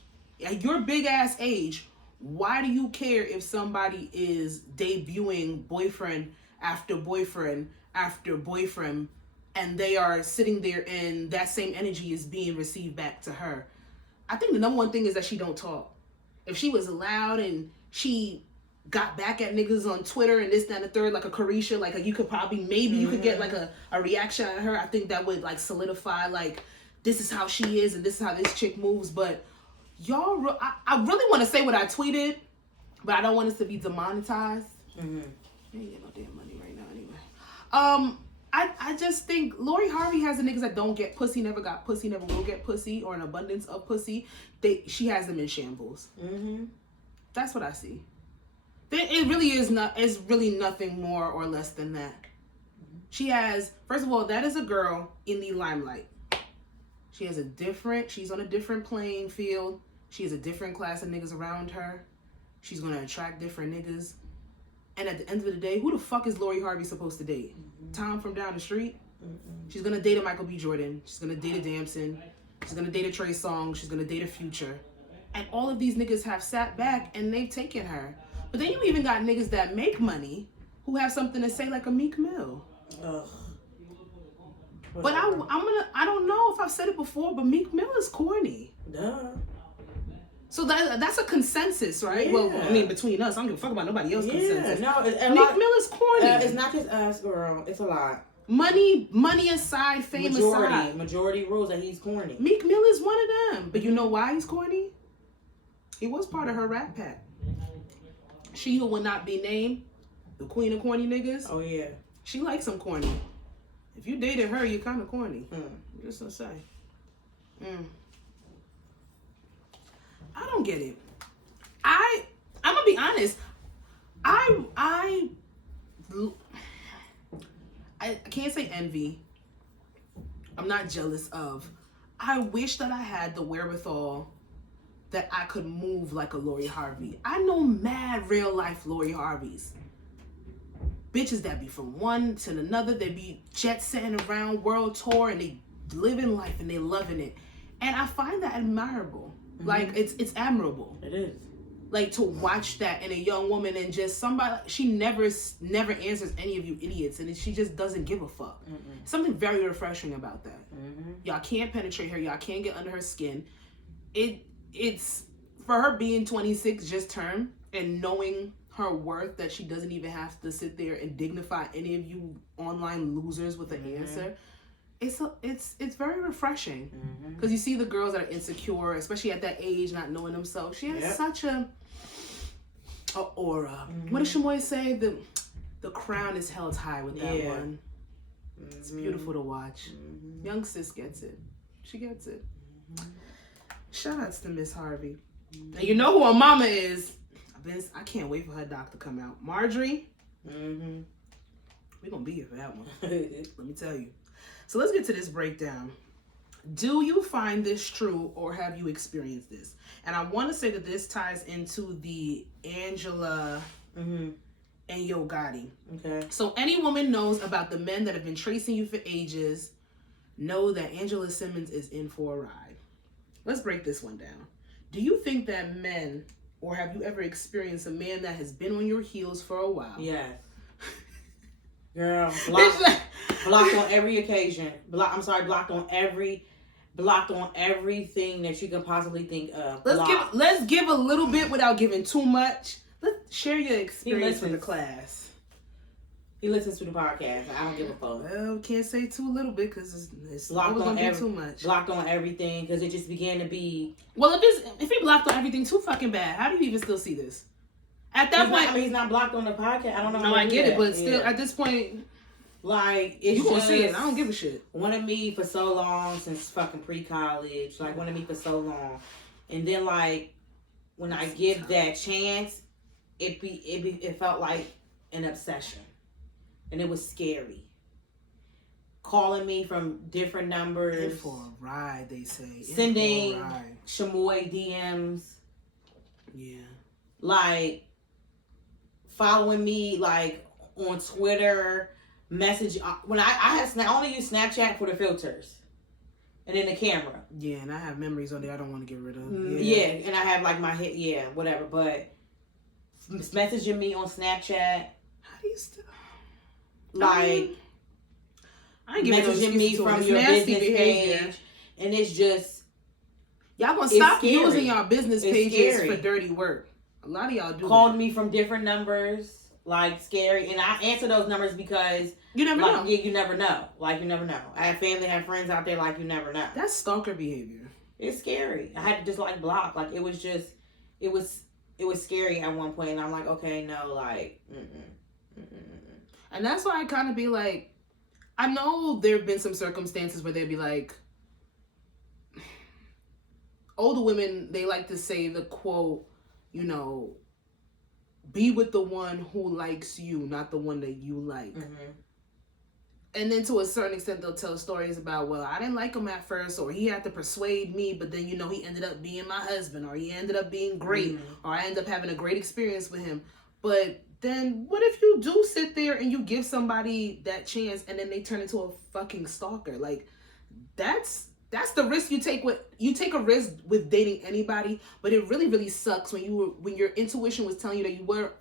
at your big ass age, why do you care if somebody is debuting boyfriend after boyfriend after boyfriend, and they are sitting there and that same energy is being received back to her? I think the number one thing is that she don't talk. If she was loud and she got back at niggas on Twitter and this, that, and the third, like a Carisha, like you could probably, maybe you could get like a reaction at her. I think that would like solidify, like, this is how she is and this is how this chick moves. But y'all, I really want to say what I tweeted, but I don't want us to be demonetized. I ain't get no damn money right now anyway. I just think Lori Harvey has the niggas that don't get pussy, never got pussy, never will get pussy, or an abundance of pussy. She has them in shambles. That's what I see. It really is not. It's really nothing more or less than that. She has, first of all, that is a girl in the limelight. She's on a different playing field. She has a different class of niggas around her. She's gonna attract different niggas. And at the end of the day, who the fuck is Lori Harvey supposed to date? Tom from down the street? She's gonna date a Michael B. Jordan. She's gonna date a Damson. She's gonna date a Trey Songz. She's gonna date a Future. And all of these niggas have sat back and they've taken her. But then you even got niggas that make money who have something to say, like a Meek Mill. But I don't know if I've said it before, but Meek Mill is corny. Duh. So that's a consensus, right? Yeah. Well, I mean, between us, I don't give a fuck about nobody else's consensus. No, Meek Mill is corny. It's not just us, girl. It's a lot. Money aside, fame aside. Majority rules that he's corny. Meek Mill is one of them. But you know why he's corny? He was part of her Rat Pack. She who will not be named, the queen of corny niggas. Oh, yeah. She likes some corny. If you dated her, you're kind of corny. I'm just gonna say. I don't get it. I'm gonna be honest. I can't say envy. I'm not jealous of. I wish that I had the wherewithal that I could move like a Lori Harvey. I know mad real life Lori Harveys. bitches that be from one to another. They be jet setting around, world tour, and they living life and they loving it. And I find that admirable. Like, it's admirable. It is. Like, to watch that in a young woman, and just somebody, she never answers any of you idiots, and she just doesn't give a fuck. Something very refreshing about that. Y'all can't penetrate her. Y'all can't get under her skin. It's for her being 26 just turned, and knowing her worth, that she doesn't even have to sit there and dignify any of you online losers with an answer. It's very refreshing, because you see the girls that are insecure, especially at that age, not knowing themselves. She has such a aura. What does Shamoy say? The crown is held high with that one. It's beautiful to watch. Young sis gets it. She gets it. Shout outs to Miss Harvey. And you know who her mama is. I can't wait for her doc to come out. Marjorie. We're gonna be here for that one. Let me tell you. So let's get to this breakdown. Do you find this true, or have you experienced this? And I want to say that this ties into the Angela and Yo Gotti. Okay. So any woman knows about the men that have been tracing you for ages, know that Angela Simmons is in for a ride. Let's break this one down. Do you think that men, or have you ever experienced a man that has been on your heels for a while? Yes. Girl, blocked on every occasion. Blocked on everything that you can possibly think of. Let's give a little bit without giving too much. Let's share your experience with the class. He listens to the podcast. I don't give a fuck. Well, can't say too little bit, because it's blocked on too much. Blocked on everything, because it just began to be. Well, if he blocked on everything too fucking bad, how do you even still see this? At that point, he's not blocked on the podcast. I don't know. No, I get it, but still, at this point, like, it's you gonna see it. I don't give a shit. Wanted me for so long, since fucking pre-college. Like, wanted me for so long, and then like when I give that chance, it felt like an obsession, and it was scary. Calling me from different numbers. In for a ride, they say. Sending Shamoy DMs. Yeah. Like, following me, like, on Twitter, message. When I only use Snapchat for the filters. And then the camera. Yeah, and I have memories on there I don't want to get rid of. Yeah, and I have, like, my hit, whatever. But messaging me on Snapchat. How do you still... Like, I ain't messaging me from your business page. And it's just... Y'all gonna stop using y'all business pages for dirty work. A lot of y'all do. Called me from different numbers, like, scary, and I answer those numbers because you never know. Yeah, you never know. Like, you never know. I have family, I have friends out there. Like, you never know. That's stalker behavior. It's scary. I had to just like block. Like, it was scary at one point, and I'm like, okay, no, like, And that's why I kind of be like, I know there have been some circumstances where they'd be like, older women, they like to say the quote, you know, be with the one who likes you, not the one that you like. And then to a certain extent, they'll tell stories about, well, I didn't like him at first, or he had to persuade me, but then, you know, he ended up being my husband, or he ended up being great, or I ended up having a great experience with him. But then what if you do sit there and you give somebody that chance and then they turn into a fucking stalker? Like, that's the risk you take. You take a risk with dating anybody, but it really, really sucks when your intuition was telling you that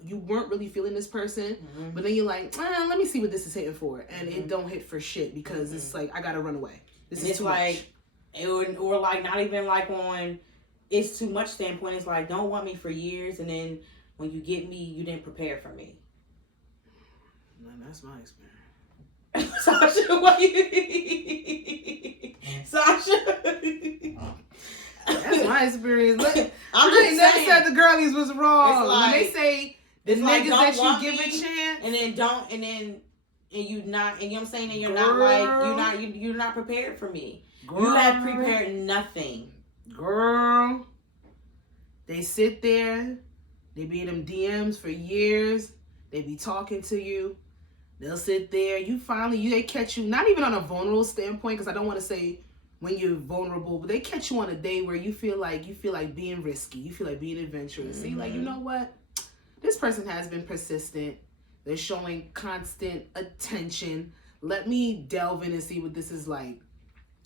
you weren't really feeling this person, but then you're like, let me see what this is hitting for, and it don't hit for shit because it's like, I gotta run away. This is too much. Or like, not even like on it's too much standpoint. It's like, don't want me for years, and then when you get me, you didn't prepare for me. No, that's my experience. Sasha, what you Sasha? That's my experience. Look, I'm I just never saying, said the girlies was wrong. like, when they say the niggas like, that you give a chance, and you not, and you know what I'm saying, and you're not like, you're not prepared for me. Girl. You have prepared nothing. Girl. They sit there, they be in them DMs for years, they be talking to you. They'll sit there. They catch you, not even on a vulnerable standpoint, because I don't want to say when you're vulnerable, but they catch you on a day where you feel like being risky. You feel like being adventurous. See, like, you know what? This person has been persistent. They're showing constant attention. Let me delve in and see what this is like.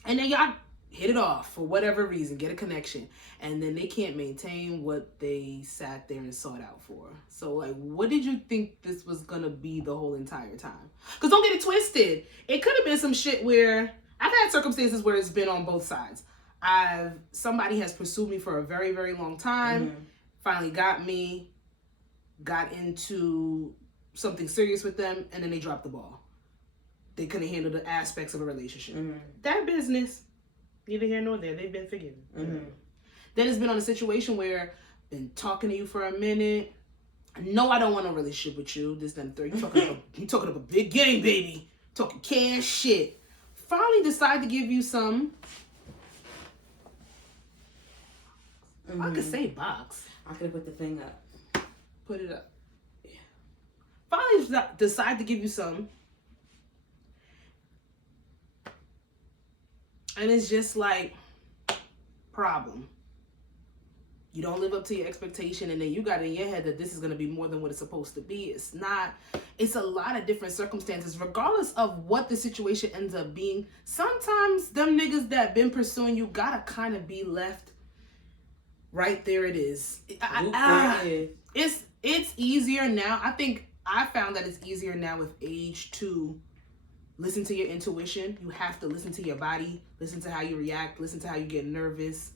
And then y'all hit it off for whatever reason, get a connection. And then they can't maintain what they sat there and sought out for. So, like, what did you think this was going to be the whole entire time? Because don't get it twisted. It could have been some shit where I've had circumstances where it's been on both sides. Somebody has pursued me for a very, very long time, finally got me, got into something serious with them, and then they dropped the ball. They couldn't handle the aspects of a relationship. That business, neither here nor there. They've been forgiven. Then it's been on a situation where been talking to you for a minute. No, I don't want no relationship with you. This, then, third. You talking up a big game, baby. Talking cash shit. Finally decide to give you some. I could say box. I could have put the thing up. Put it up. Yeah. Finally decide to give you some. And it's just like, problem. You don't live up to your expectation, and then you got it in your head that this is going to be more than what it's supposed to be. It's not. It's a lot of different circumstances. Regardless of what the situation ends up being, sometimes them niggas that been pursuing you gotta kind of be left right there. It is. It's easier now. I think I found that it's easier now with age to listen to your intuition. You have to listen to your body, listen to how you react, listen to how you get nervous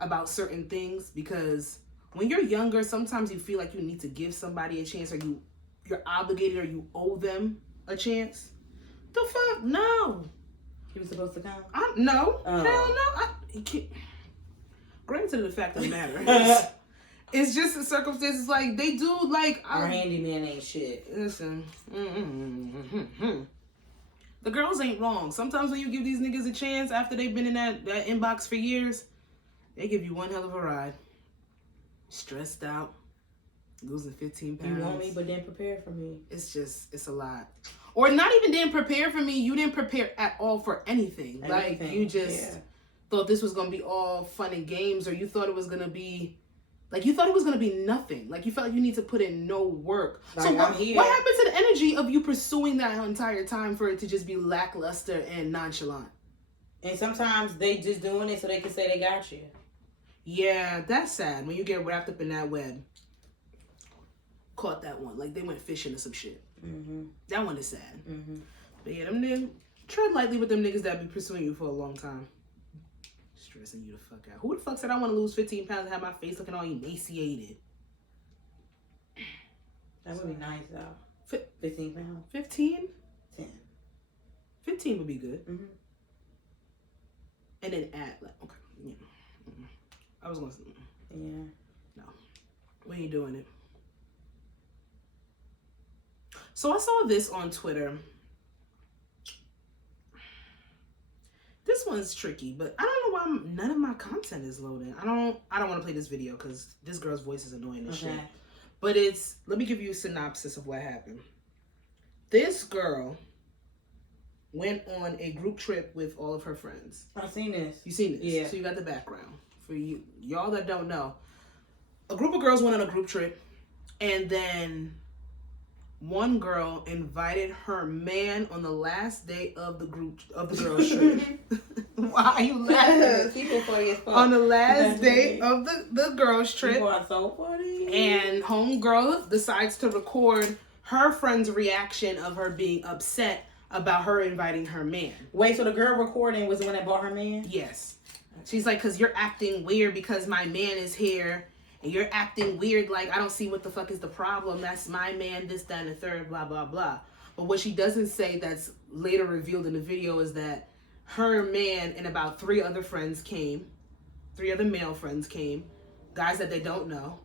about certain things, because when you're younger, sometimes you feel like you need to give somebody a chance, or you're obligated, or you owe them a chance. The fuck? No. He was supposed to come? No. Oh. Hell no. Granted, the fact of the matter is, it's just the circumstances. Like, they do, like... Our handyman ain't shit. Listen. The girls ain't wrong. Sometimes when you give these niggas a chance after they've been in that inbox for years, they give you one hell of a ride. Stressed out. Losing 15 pounds. You want me, but didn't prepare for me. It's a lot. Or not even didn't prepare for me. You didn't prepare at all for anything. Like, you just thought this was going to be all fun and games, or you thought it was going to be... Like, you thought it was going to be nothing. Like, you felt like you need to put in no work. Like, so what happened to the energy of you pursuing that entire time for it to just be lackluster and nonchalant? And sometimes they just doing it so they can say they got you. Yeah, that's sad. When you get wrapped up in that web. Caught that one. Like, they went fishing or some shit. That one is sad. But yeah, them niggas, tread lightly with them niggas that be pursuing you for a long time. Stressing you the fuck out. Who the fuck said I want to lose 15 pounds and have my face looking all emaciated? That would be nice, though. 15 pounds. 15? 10. 15 would be good. And then add, like, okay. Yeah. I was going to say, yeah. No. We ain't doing it. So I saw this on Twitter. This one's tricky, but I don't know why none of my content is loading. I don't want to play this video because this girl's voice is annoying as shit. But let me give you a synopsis of what happened. This girl went on a group trip with all of her friends. I've seen this. You seen this? Yeah. So you got the background. For y'all that don't know, a group of girls went on a group trip, and then one girl invited her man on the last day of the girls trip. Why are you laughing? People funny as fuck. On the last day of the girls trip. People are so funny. And homegirl decides to record her friend's reaction of her being upset about her inviting her man. Wait, so the girl recording was the one that bought her man? Yes. She's like, because you're acting weird because my man is here. And you're acting weird, like, I don't see what the fuck is the problem. That's my man, this, that, and the third, blah, blah, blah. But what she doesn't say that's later revealed in the video is that her man and about 3 other friends came. 3 other male friends came. Guys that they don't know.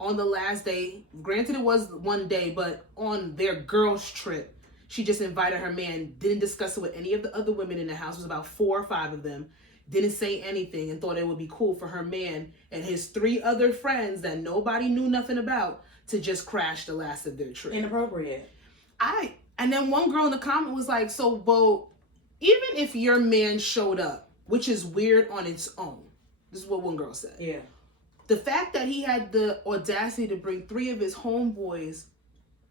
On the last day, granted it was one day, but on their girls' trip, she just invited her man, didn't discuss it with any of the other women in the house. It was about 4 or 5 of them. Didn't say anything and thought it would be cool for her man and his 3 other friends that nobody knew nothing about to just crash the last of their trip. Inappropriate. And then one girl in the comment was like, so, Bo, even if your man showed up, which is weird on its own, this is what one girl said. Yeah. The fact that he had the audacity to bring 3 of his homeboys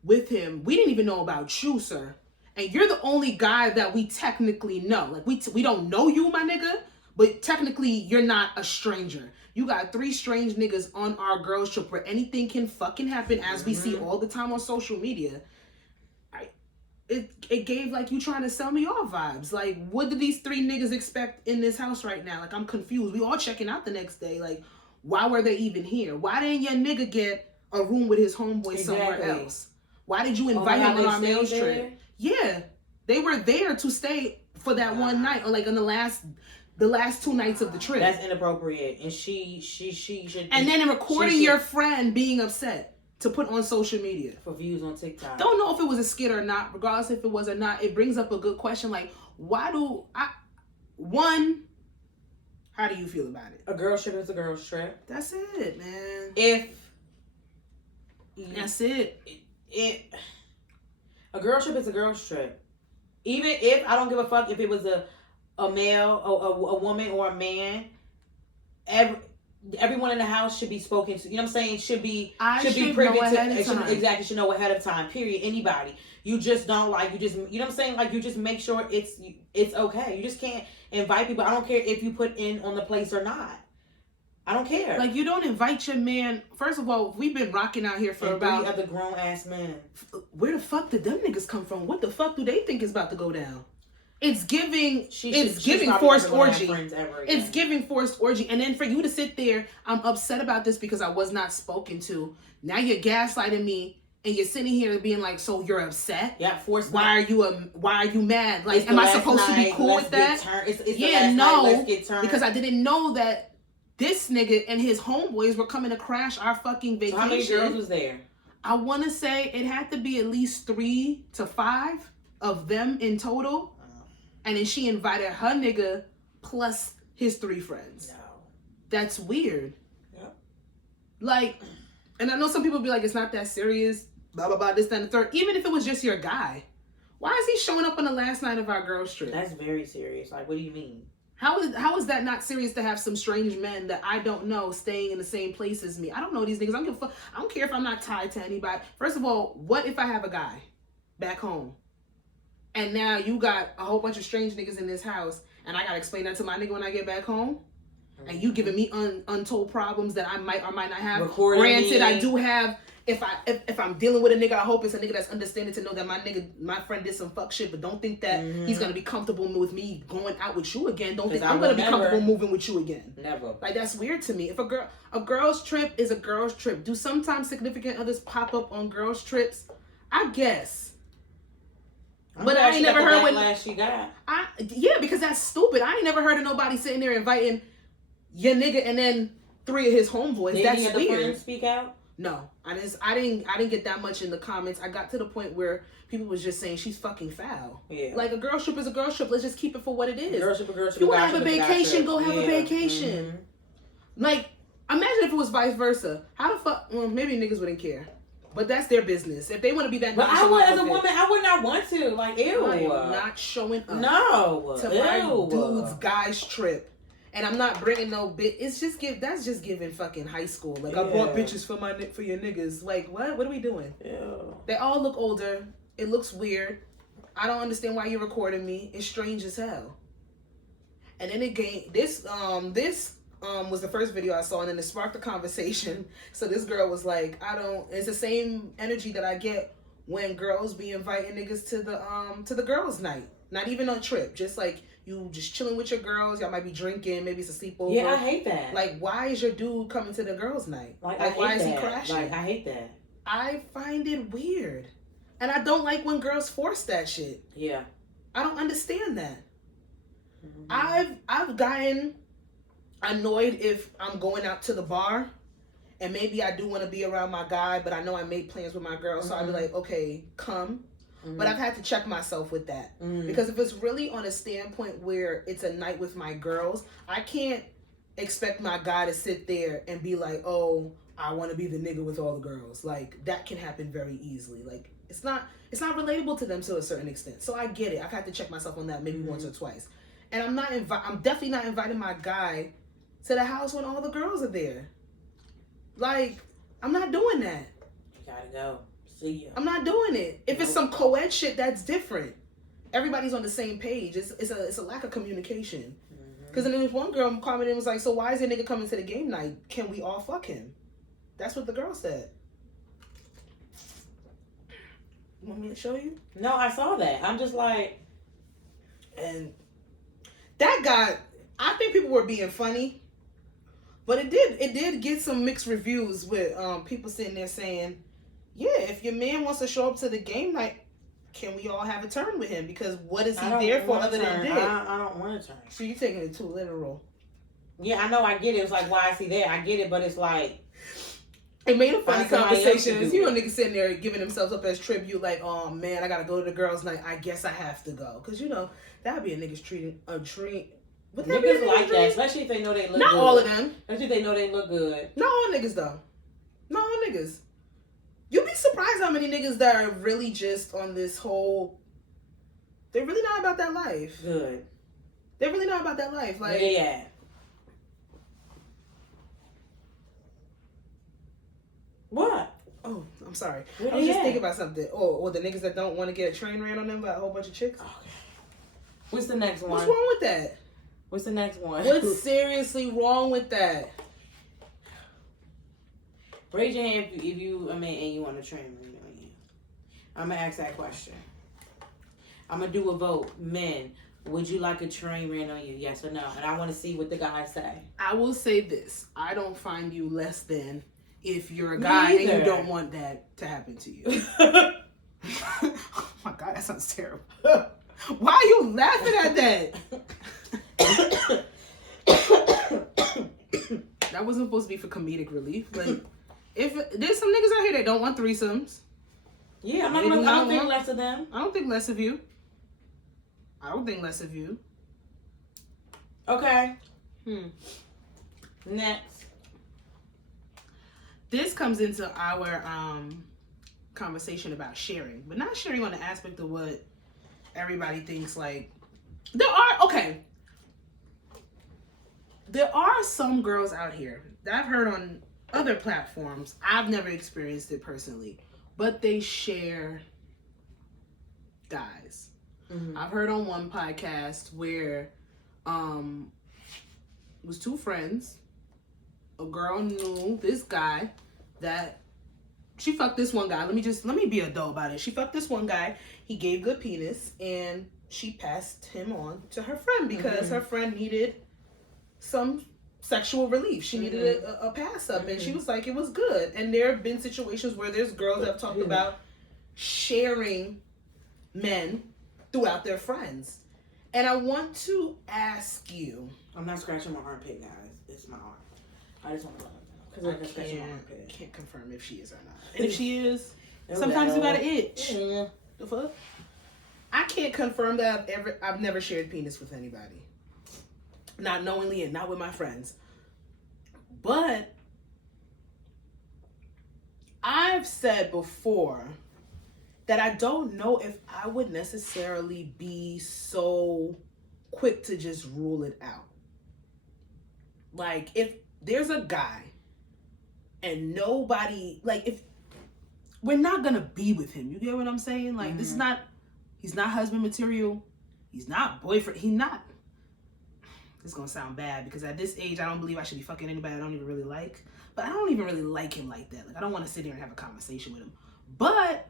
with him. We didn't even know about you, sir. And you're the only guy that we technically know. Like, we don't know you, my nigga, but technically you're not a stranger. You got 3 strange niggas on our girls trip where anything can fucking happen, as we see all the time on social media. It gave like you trying to sell me off vibes. Like, what do these 3 niggas expect in this house right now? Like, I'm confused. We all checking out the next day. Like, why were they even here? Why didn't your nigga get a room with his homeboy somewhere else? Why did you invite him on our males trip? Yeah, they were there to stay for that one night, or like on the last 2 nights of the trip. That's inappropriate, and she should. And then recording your friend being upset to put on social media for views on TikTok. Don't know if it was a skit or not. Regardless if it was or not, it brings up a good question. Like, why do I? One, how do you feel about it? A girl trip is a girl's trip. That's it, man. That's it. A girl trip is a girl's trip. Even if I don't give a fuck if it was a male, a woman, or a man, everyone in the house should be spoken to. You know what I'm saying? Should be privy to. Exactly, should know ahead of time. Period. Anybody. You just don't like. You know what I'm saying? Like, you just make sure it's okay. You just can't invite people. I don't care if you put in on the place or not. I don't care. Like, you don't invite your man. First of all, we've been rocking out here for about 3 other grown ass men. Where the fuck did them niggas come from? What the fuck do they think is about to go down? It's giving forced orgy. It's giving forced orgy. And then for you to sit there, I'm upset about this because I was not spoken to. Now you're gaslighting me, and you're sitting here being like, so you're upset? Yeah, forced. Why are you mad? Like, am I supposed to be cool with that? Because I didn't know that this nigga and his homeboys were coming to crash our fucking vacation. So how many girls was there? I want to say it had to be at least 3 to 5 of them in total. And then she invited her nigga plus his 3 friends. No. That's weird. Yeah. Like, and I know some people be like, it's not that serious, blah, blah, blah, this, that, and the third. Even if it was just your guy. Why is he showing up on the last night of our girls' trip? That's very serious. Like, what do you mean? How is that not serious to have some strange men that I don't know staying in the same place as me? I don't know these niggas. I don't care if I'm not tied to anybody. First of all, what if I have a guy back home? And now you got a whole bunch of strange niggas in this house, and I gotta explain that to my nigga when I get back home? And you giving me untold problems that I might or might not have. Granted, I do have. If I'm dealing with a nigga, I hope it's a nigga that's understanding to know that my friend did some fuck shit, but don't think that he's gonna be comfortable with me going out with you again. Don't think I'm gonna be comfortable moving with you again. Never. Like, that's weird to me. If a girl's trip is a girl's trip. Do sometimes significant others pop up on girls' trips? I guess. But I ain't never heard what she got. Yeah, because that's stupid. I ain't never heard of nobody sitting there inviting your nigga and then 3 of his homeboys. That's weird. Did the friends speak out? No, I didn't get that much in the comments. I got to the point where people was just saying she's fucking foul. Yeah. Like, a girl trip is a girl trip. Let's just keep it for what it is. Girl trip, a girl trip. You want to have a vacation? Go have a vacation. Mm-hmm. Like, imagine if it was vice versa. How the fuck? Well, maybe niggas wouldn't care. But that's their business. If they want to be that. But I would, as a woman, I would not want to. Like, ew. I am not showing up. No. To my dude's guy's trip. And I'm not bringing no bit. It's just that's just giving fucking high school. Like, I brought bitches for your niggas. Like, what? What are we doing? Ew. They all look older. It looks weird. I don't understand why you're recording me. It's strange as hell. And then this was the first video I saw, and then it sparked a conversation. So this girl was like, it's the same energy that I get when girls be inviting niggas to the girls' night. Not even on a trip. Just like, you just chilling with your girls. Y'all might be drinking. Maybe it's a sleepover. Yeah, I hate that. Like, why is your dude coming to the girls' night? Like why is he crashing? Like, I hate that. I find it weird. And I don't like when girls force that shit. Yeah. I don't understand that. Mm-hmm. I've gotten annoyed if I'm going out to the bar and maybe I do want to be around my guy, but I know I made plans with my girl. So I'd be like, okay, come. Mm-hmm. But I've had to check myself with that. Mm-hmm. Because if it's really on a standpoint where it's a night with my girls, I can't expect my guy to sit there and be like, oh, I want to be the nigga with all the girls. Like, that can happen very easily. Like, it's not relatable to them to a certain extent. So I get it. I've had to check myself on that maybe once or twice. And I'm definitely not inviting my guy to the house when all the girls are there. Like, I'm not doing that. You gotta go. Yeah. I'm not doing it. If it's some co-ed shit, that's different. Everybody's on the same page. It's a lack of communication. Because then there was one girl commented and was like, so why is a nigga coming to the game night? Can we all fuck him? That's what the girl said. You want me to show you? No, I saw that. I'm just like... And that guy, I think people were being funny. But it did get some mixed reviews with people sitting there saying, yeah, if your man wants to show up to the game night, can we all have a turn with him? Because what is he there for other than dick? I don't want to turn. So you're taking it too literal. Yeah, I know, I get it. It's like, why is he there? I get it, but it's like... It made a funny conversation. You know, niggas sitting there giving themselves up as tribute, like, oh man, I gotta go to the girls' night. I guess I have to go. Because, you know, that would be a nigga's treating a dream. Niggas like that, especially if they know they look good. Not all of them. Especially if they know they look good. Not all niggas, though. Not all niggas. You'd be surprised how many niggas that are really just on this whole... They're really not about that life. Good. They're really not about that life. Like, yeah. What? Oh, I'm sorry. Where I was just at? thinking about something. Oh, or the niggas that don't want to get a train ran on them by a whole bunch of chicks. Okay. What's the next one? What's wrong with that? What's the next one? What's seriously wrong with that? Raise your hand if you and you want a train ran on you. I'm going to ask that question. I'm going to do a vote. Men, would you like a train ran on you? Yes or no? And I want to see what the guys say. I will say this. I don't find you less than if you're a guy and you don't want that to happen to you. Oh my God, that sounds terrible. Why are you laughing at that? That wasn't supposed to be for comedic relief. Like, if there's some niggas out here that don't want threesomes. Yeah, I don't think less of them. I don't think less of you. I don't think less of you. Okay. Next. This comes into our conversation about sharing, but not sharing on the aspect of what everybody thinks. Like, there are some girls out here that I've heard on other platforms. I've never experienced it personally, but they share guys. Mm-hmm. I've heard on one podcast where it was two friends. A girl knew this guy that she fucked this one guy. Let me be adult about it. She fucked this one guy. He gave good penis and she passed him on to her friend because her friend needed some sexual relief. She needed a pass up and she was like, it was good. And there have been situations where there's girls that have talked about sharing men throughout their friends. And I want to ask you. I'm not scratching my armpit, guys. It's my arm. I just want to let them know. I can't confirm if she is or not. And if she is, sometimes you gotta itch. Yeah. The fuck? I can't confirm that I've never shared penis with anybody. Not knowingly and not with my friends. But I've said before that I don't know if I would necessarily be so quick to just rule it out. Like, if there's a guy and nobody, like, if we're not gonna be with him, you get what I'm saying? Like, he's not husband material. He's not boyfriend. This is gonna sound bad because at this age, I don't believe I should be fucking anybody I don't even really like. But I don't even really like him like that. Like, I don't want to sit here and have a conversation with him. But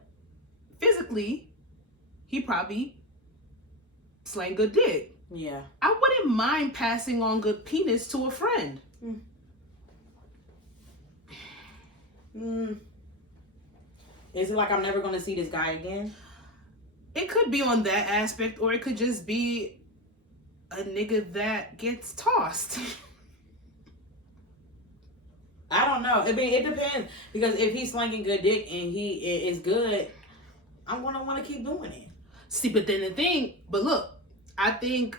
physically, he probably slang good dick. Yeah. I wouldn't mind passing on good penis to a friend. Is it like I'm never going to see this guy again? It could be on that aspect, or it could just be a nigga that gets tossed. I don't know. I mean, it depends. Because if he's slanging good dick and he is good, I'm going to want to keep doing it. See, but then look, I think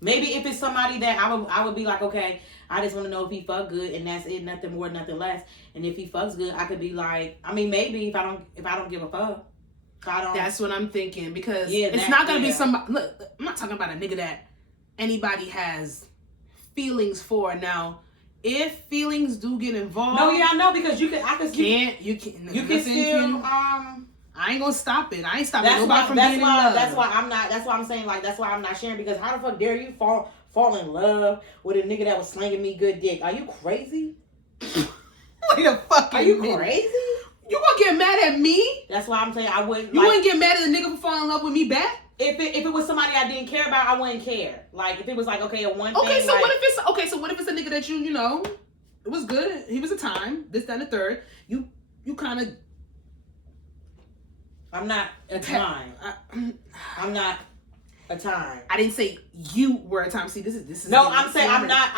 maybe if it's somebody that I would be like, okay, I just want to know if he fuck good and that's it, nothing more, nothing less. And if he fucks good, I could be like, I mean, maybe if I don't give a fuck. That's what I'm thinking, because it's not gonna be somebody. Look, I'm not talking about a nigga that anybody has feelings for. Now, if feelings do get involved. No, yeah, I know because you can still I ain't gonna stop it. I ain't stopping nobody from being in love. That's why I'm saying like that's why I'm not sharing because how the fuck dare you fall in love with a nigga that was slanging me good dick? Are you crazy? Wait a fucking Are you minute. crazy? You gonna get mad at me? That's why I'm saying I wouldn't. You wouldn't get mad at a nigga for falling in love with me back? If it was somebody I didn't care about, I wouldn't care. Like if it was like a one thing. Okay, so what if it's a nigga that you know, it was good. He was a time. This, that, and the third. You kind of. I'm not a time. I'm not a time. I didn't say you were a time. See, this is. No, I'm saying I'm not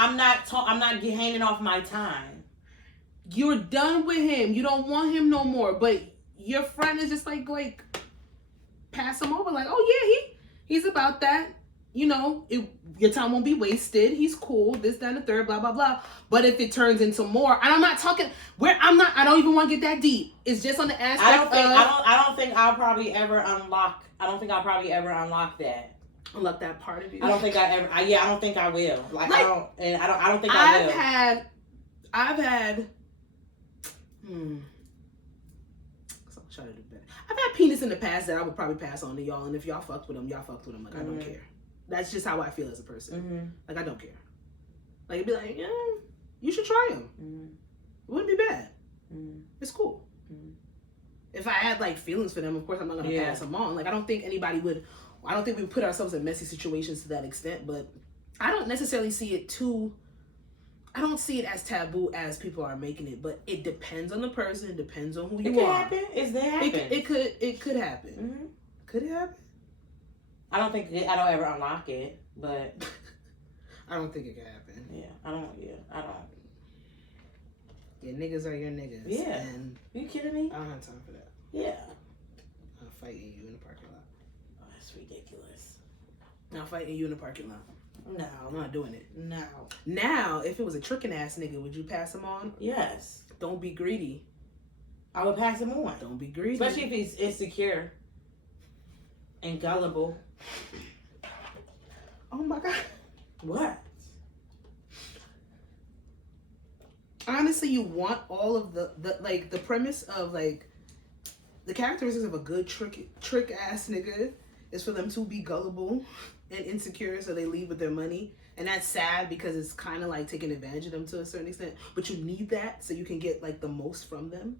handing off my time. You're done with him. You don't want him no more. But your friend is just like pass him over. Like, oh yeah, he's about that. You know, your time won't be wasted. He's cool. This, that, and the third. Blah blah blah. But if it turns into more, and I'm not talking. I don't even want to get that deep. It's just on the aspect. I don't think I'll probably ever unlock. I don't think I'll probably ever unlock that. Unlock that part of you. I don't think I ever. I don't think I will. Like I don't think I will. I've had. So I'm trying to do better. I've had penis in the past that I would probably pass on to y'all, and if y'all fucked with them, y'all fucked with them. Like I don't care. That's just how I feel as a person. Like I don't care. Like it'd be like, yeah, you should try them. It wouldn't be bad. It's cool. If I had like feelings for them, of course I'm not gonna pass them on. Like I don't think anybody would. I don't think we would put ourselves in messy situations to that extent. But I don't necessarily see it too. I don't see it as taboo as people are making it, but it depends on the person. It depends on who you are. It could happen. It's there happen. It could happen. Could it happen? I don't ever unlock it, but I don't think it could happen. I don't. Your niggas are your niggas. Yeah. And are you kidding me? I don't have time for that. Yeah. I'll fight you in the parking lot. Oh, that's ridiculous. I'll fight you in the parking lot. No, I'm not doing it. No. Now, if it was a tricking ass nigga, would you pass him on? Yes. Don't be greedy. I would pass him on. Don't be greedy. Especially if he's insecure and gullible. Oh my God. What? Honestly, you want all of the premise of like the characteristics of a good trick ass nigga is for them to be gullible and insecure, so they leave with their money, and that's sad because it's kind of like taking advantage of them to a certain extent. But you need that so you can get like the most from them.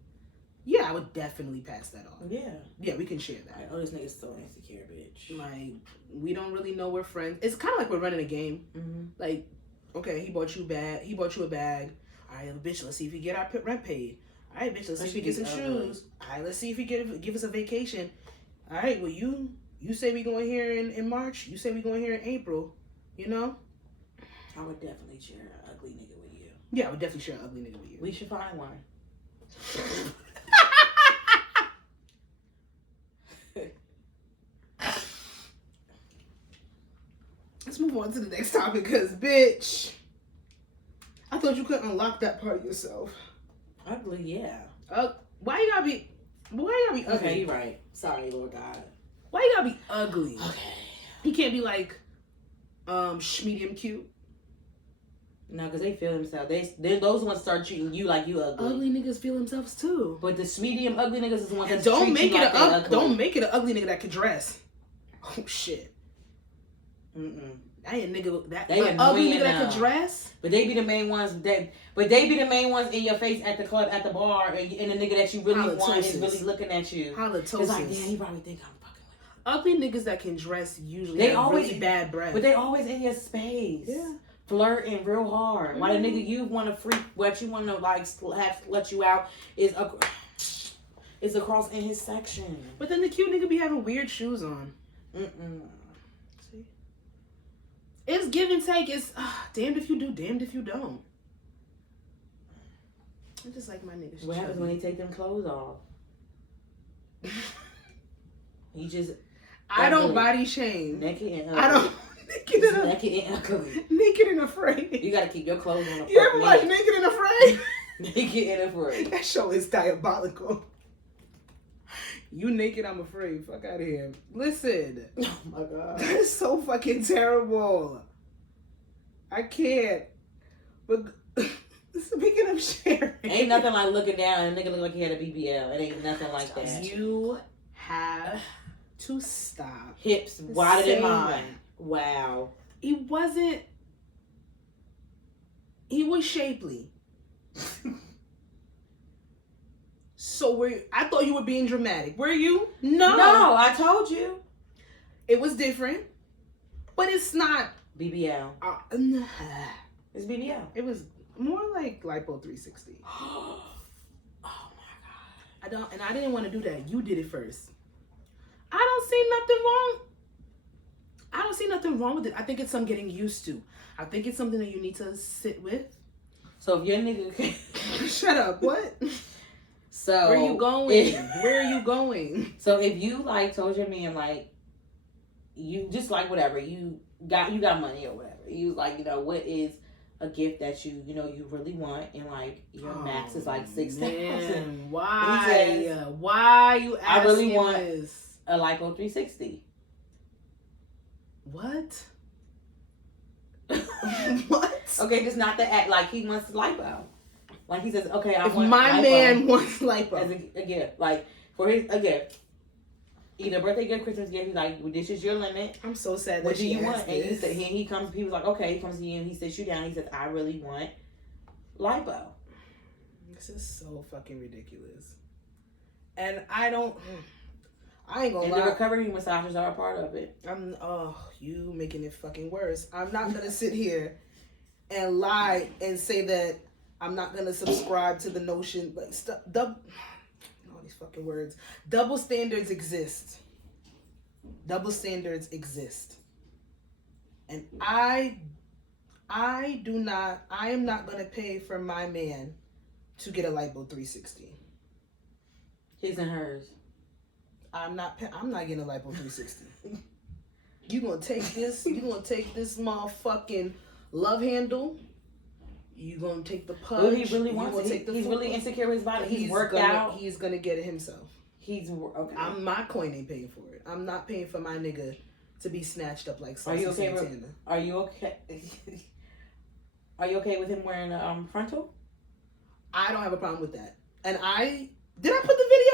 Yeah, I would definitely pass that on. Yeah, we can share that. Like, oh, this nigga's so insecure, bitch. Like we don't really know we're friends. It's kind of like we're running a game. Like, okay, he bought you a bag. All right, bitch, let's see if he get our rent paid. All right, bitch, let's see if he get some shoes. All right, let's see if he give us a vacation. All right, well, you say we going here in March. You say we going here in April. You know? I would definitely share an ugly nigga with you. Yeah, I would definitely share an ugly nigga with you. We should find one. Let's move on to the next topic, because, bitch, I thought you couldn't unlock that part of yourself. Ugly, yeah. Why you gotta be ugly? Okay, you're right. Sorry, Lord God. Why you gotta be ugly? Okay. You can't be like, medium cute. No, because they feel themselves. They're those ones start treating you like you ugly. Ugly niggas feel themselves too. But the medium ugly niggas is the ones that don't make treat it you like don't make it an ugly nigga that can dress. Oh shit. That ain't a nigga ugly nigga that can dress. But they be the main ones in your face at the club, at the bar, and the nigga that you really want is really looking at you. Halitosis. It's like, yeah, he probably think I'm fucking with him. Ugly niggas that can dress usually have really bad breath. But they always in your space. Yeah. Flirting real hard. Why the nigga you want to freak, what you want to like let you out is across in his section. But then the cute nigga be having weird shoes on. See, it's give and take. It's damned if you do, damned if you don't. I just like my niggas. What happens when they take them clothes off? He just. I don't body shame. Naked and ugly. I don't. Naked and ugly. Naked and afraid. You gotta keep your clothes on. You ever watch Naked and Afraid? Naked and Afraid. That show is diabolical. You naked, I'm afraid. Fuck out of here. Listen. Oh my God. That is so fucking terrible. I can't. But Speaking of sharing, ain't nothing like looking down and a nigga look like he had a BBL. It ain't nothing like that. You have to stop. Hips wider than mine. Wow. He wasn't. He was shapely. So I thought you were being dramatic. Were you? No. No, I told you. It was different. But it's not. BBL. It's BBL. It was more like Lipo 360. Oh my God. I didn't want to do that. You did it first. I don't see nothing wrong. I don't see nothing wrong with it. I think it's something getting used to. I think it's something that you need to sit with. So if your nigga Shut up. What? So where are you going? Where are you going? So if you like told your man like you just like whatever, you got money or whatever. You like, what is a gift that you really want, and like your max is like $6,000. Why? Why you asking I really want this? A Lipo 360. What? What? Okay, just not the act. Like he wants lipo. Like he says, okay, I if want my lipo man wants lipo as a gift, like for his a gift, either birthday gift, Christmas gift. He's like, well, this is your limit. I'm so sad. What that do you she want? asked And this. he comes. He was like, okay. He comes to you and he sits you down. He says, I really want lipo. This is so fucking ridiculous. And I ain't gonna And lie. the recovery massages are a part of it. You making it fucking worse. I'm not gonna sit here and lie and say that I'm not gonna subscribe to the notion like all these fucking words. Double standards exist. Double standards exist. And I am not gonna pay for my man to get a Lipo 360. His and hers. I'm not getting a Lipo 360. You gonna take this motherfucking love handle. You gonna take the punch. Well, he really wants it. He's really insecure with his body. He's worked out. He's gonna get it himself. He's okay. My coin ain't paying for it. I'm not paying for my nigga to be snatched up like Are you okay Santana. Are you okay? Are you okay with him wearing a frontal? I don't have a problem with that. And did I put the video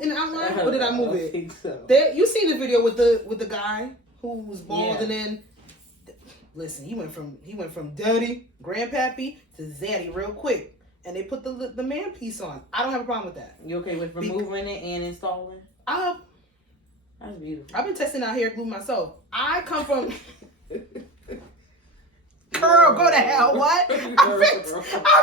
in the outline, or did I move it? Think so. You seen the video with the guy who was bald, and then listen, he went from dirty grandpappy to zaddy real quick, and they put the man piece on. I don't have a problem with that. You okay with removing it and installing? That's beautiful. I've been testing out hair glue myself. I come from. Girl, go to hell. What? I've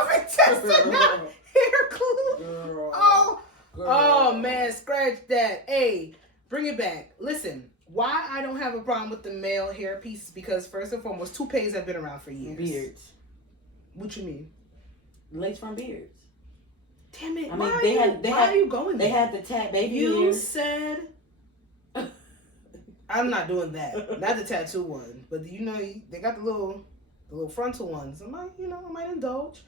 been testing out hair glue. Girl. Oh man, scratch that. Hey, bring it back. Listen, why I don't have a problem with the male hair pieces, because first and foremost, toupees have been around for years. Beards. What you mean? Lace front beards. Damn it. I mean, why are you going there? They had the tat baby You ears. said I'm not doing that. Not the tattoo one. But they got the little frontal ones. I might indulge.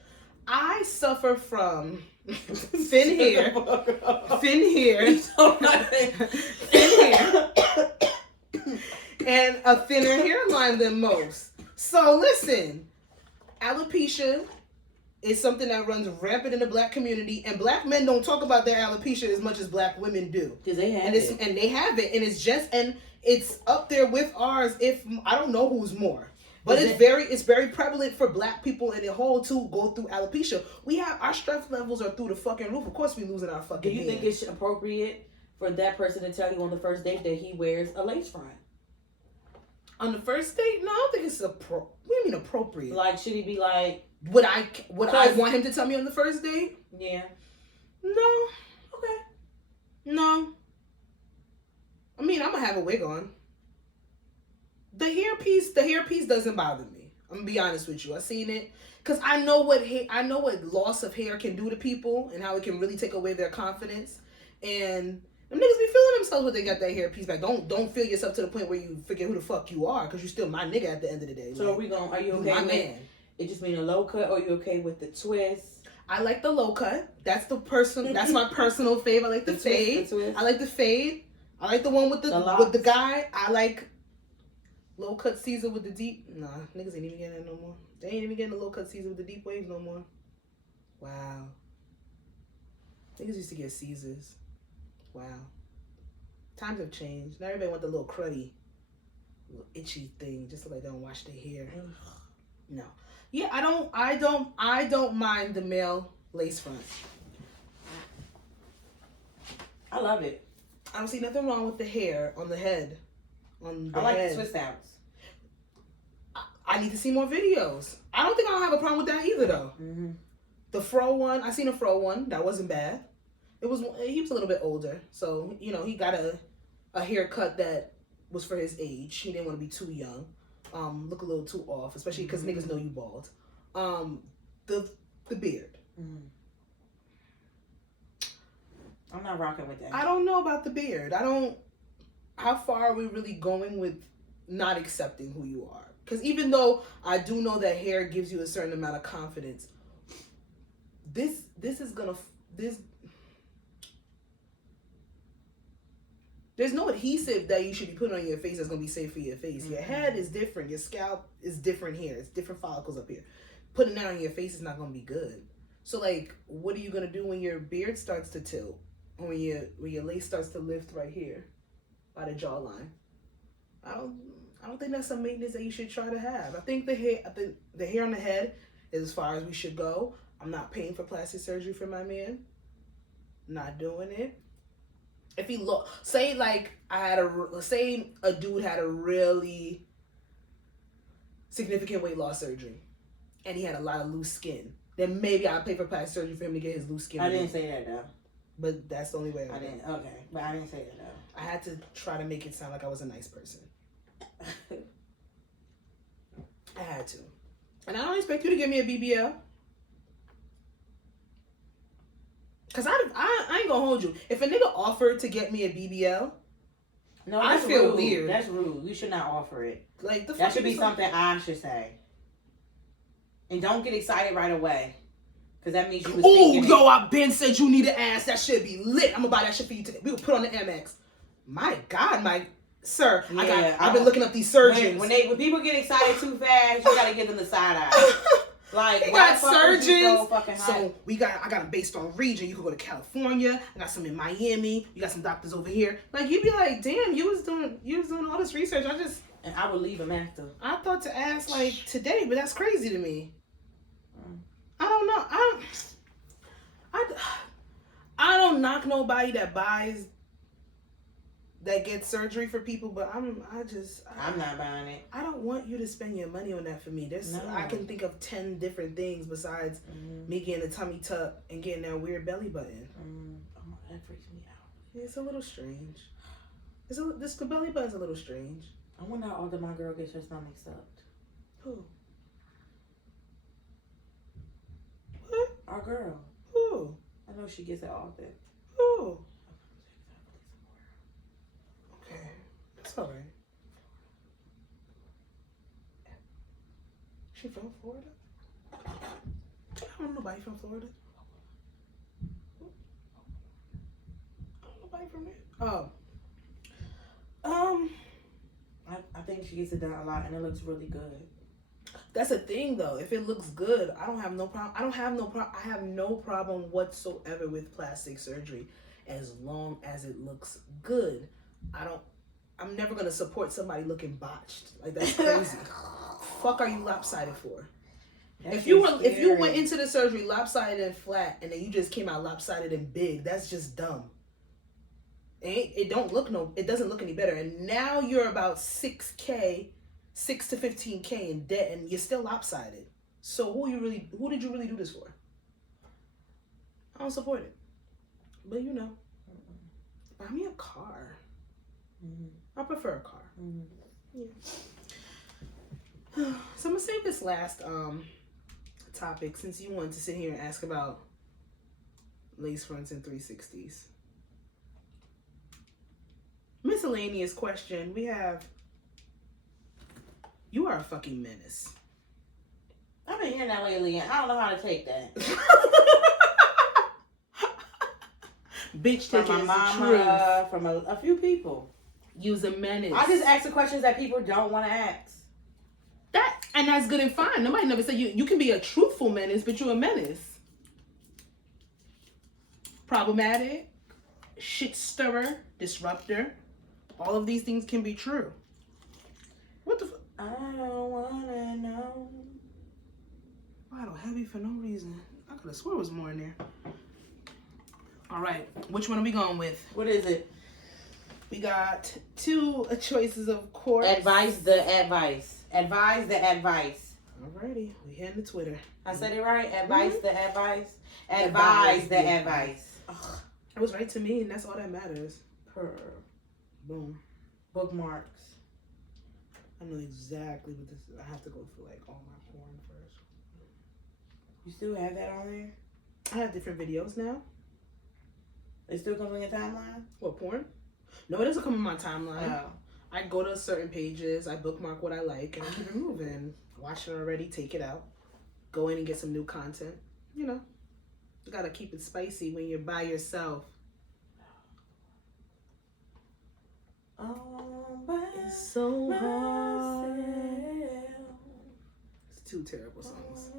I suffer from thin hair, and a thinner hairline than most. So listen, alopecia is something that runs rampant in the black community, and black men don't talk about their alopecia as much as black women do. Because they have it. And they have it, and it's up there with ours. If I don't know who's more. But it's very prevalent for black people in the whole to go through alopecia. Our stress levels are through the fucking roof. Of course we losing our fucking Do you think it's appropriate for that person to tell you on the first date that he wears a lace front? On the first date? No, I don't think it's what do you mean appropriate? Like, should he be like... Would I want him to tell me on the first date? Yeah. No. Okay. No. I mean, I'm gonna have a wig on. The hairpiece doesn't bother me. I'm gonna be honest with you. I seen it because I know what loss of hair can do to people and how it can really take away their confidence. And them niggas be feeling themselves when they got that hairpiece back. Don't feel yourself to the point where you forget who the fuck you are, because you're still my nigga at the end of the day. So are you okay my with man? It just mean a low cut, or you okay with the twist? I like the low cut. That's my personal fave. I like the fade. I like the fade. I like the one with the guy. I like low cut Caesar with the deep. Nah, niggas ain't even getting that no more. They ain't even getting the low cut Caesar with the deep waves no more. Wow. Niggas used to get Caesars. Wow. Times have changed. Now everybody want the little cruddy, little itchy thing, just so they don't wash their hair. No. Yeah, I don't mind the male lace front. I love it. I don't see nothing wrong with the hair on the head. I like the twist outs. I need to see more videos. I don't think I'll have a problem with that either, though. Mm-hmm. The fro one, I seen a fro one. That wasn't bad. He was a little bit older, so you know he got a haircut that was for his age. He didn't want to be too young, look a little too off, especially because niggas know you bald. The beard. Mm-hmm. I'm not rocking with that. I don't know about the beard. How far are we really going with not accepting who you are? Because even though I do know that hair gives you a certain amount of confidence, this there's no adhesive that you should be putting on your face that's going to be safe for your face. Mm-hmm. Your head is different. Your scalp is different here. It's different follicles up here. Putting that on your face is not going to be good. So, like, what are you going to do when your beard starts to tilt? Or when your lace starts to lift right here by the jawline? I don't think that's some maintenance that you should try to have. I think the hair on the head is as far as we should go. I'm not paying for plastic surgery for my man. Not doing it. If he say a dude had a really significant weight loss surgery and he had a lot of loose skin, then maybe I'll pay for plastic surgery for him to get his loose skin. I didn't say that though. But that's the only way I didn't. Okay, but I didn't say that though. I had to try to make it sound like I was a nice person. I had to. And I don't expect you to give me a BBL. Because I ain't gonna hold you. If a nigga offered to get me a BBL, no, I feel rude. Weird. That's rude. You should not offer it. Like that should be something I should say. And don't get excited right away. Because that means you was thinking yo, I been said you need an ass. That should be lit. I'm gonna buy that shit for you today. We will put on the MX. My God, sir. Yeah, I've been looking up these surgeons. When people get excited too fast, you gotta give them the side eye. Like, we got surgeons. So I got them based on region. You can go to California. I got some in Miami. You got some doctors over here. Like, you'd be like, damn, you was doing all this research. And I would leave them after. I thought to ask like today, but that's crazy to me. I don't know. I don't knock nobody that gets surgery for people, but I'm not buying it. I don't want you to spend your money on that for me. I can think of 10 different things besides me getting a tummy tuck and getting that weird belly button. Oh, that freaks me out. It's a little strange. The belly button's a little strange. I wonder how often my girl gets her stomach sucked. Who? What? Our girl. Who? I know she gets it often. Who? Okay, that's all right. She from Florida? I don't know nobody from Florida. I don't know nobody from there. I think she gets it done a lot, and it looks really good. That's a thing, though. If it looks good, I don't have no problem. I have no problem whatsoever with plastic surgery, as long as it looks good. I'm never gonna support somebody looking botched. Like, that's crazy. Fuck, are you lopsided for? If you went into the surgery lopsided and flat, and then you just came out lopsided and big, that's just dumb. It doesn't look any better. And now you're about 6K, 6 to 15K in debt, and you're still lopsided. So who did you really do this for? I don't support it. But buy me a car. I prefer a car. Yeah. So I'm gonna save this last topic since you wanted to sit here and ask about lace fronts and 360s. Miscellaneous question. We have, you are a fucking menace. I've been hearing that lately, and I don't know how to take that. Bitch, take from my mama, from a few people. You's a menace. I just ask the questions that people don't want to ask. And that's good and fine. Nobody never said you can be a truthful menace, but you're a menace. Problematic, shit stirrer, disruptor. All of these things can be true. What the fuck? I don't wanna know. Wow, heavy for no reason. I could have swore it was more in there. All right, which one are we going with? What is it? We got two choices, of course. Advice the advice. Advise the advice. Alrighty, we heading to Twitter. I said it right? Advice the advice. Advise the advice. Ugh. It was right to me, and that's all that matters. Boom. Bookmarks. I know exactly what this is. I have to go through like all my porn first. You still have that on there? I have different videos now. It still comes on your timeline? What, porn? No, it doesn't come on my timeline. Oh. I go to certain pages, I bookmark what I like, and I keep it moving. Watch it already, take it out. Go in and get some new content. You know, you gotta keep it spicy when you're by yourself. It's so hard. It's two terrible songs.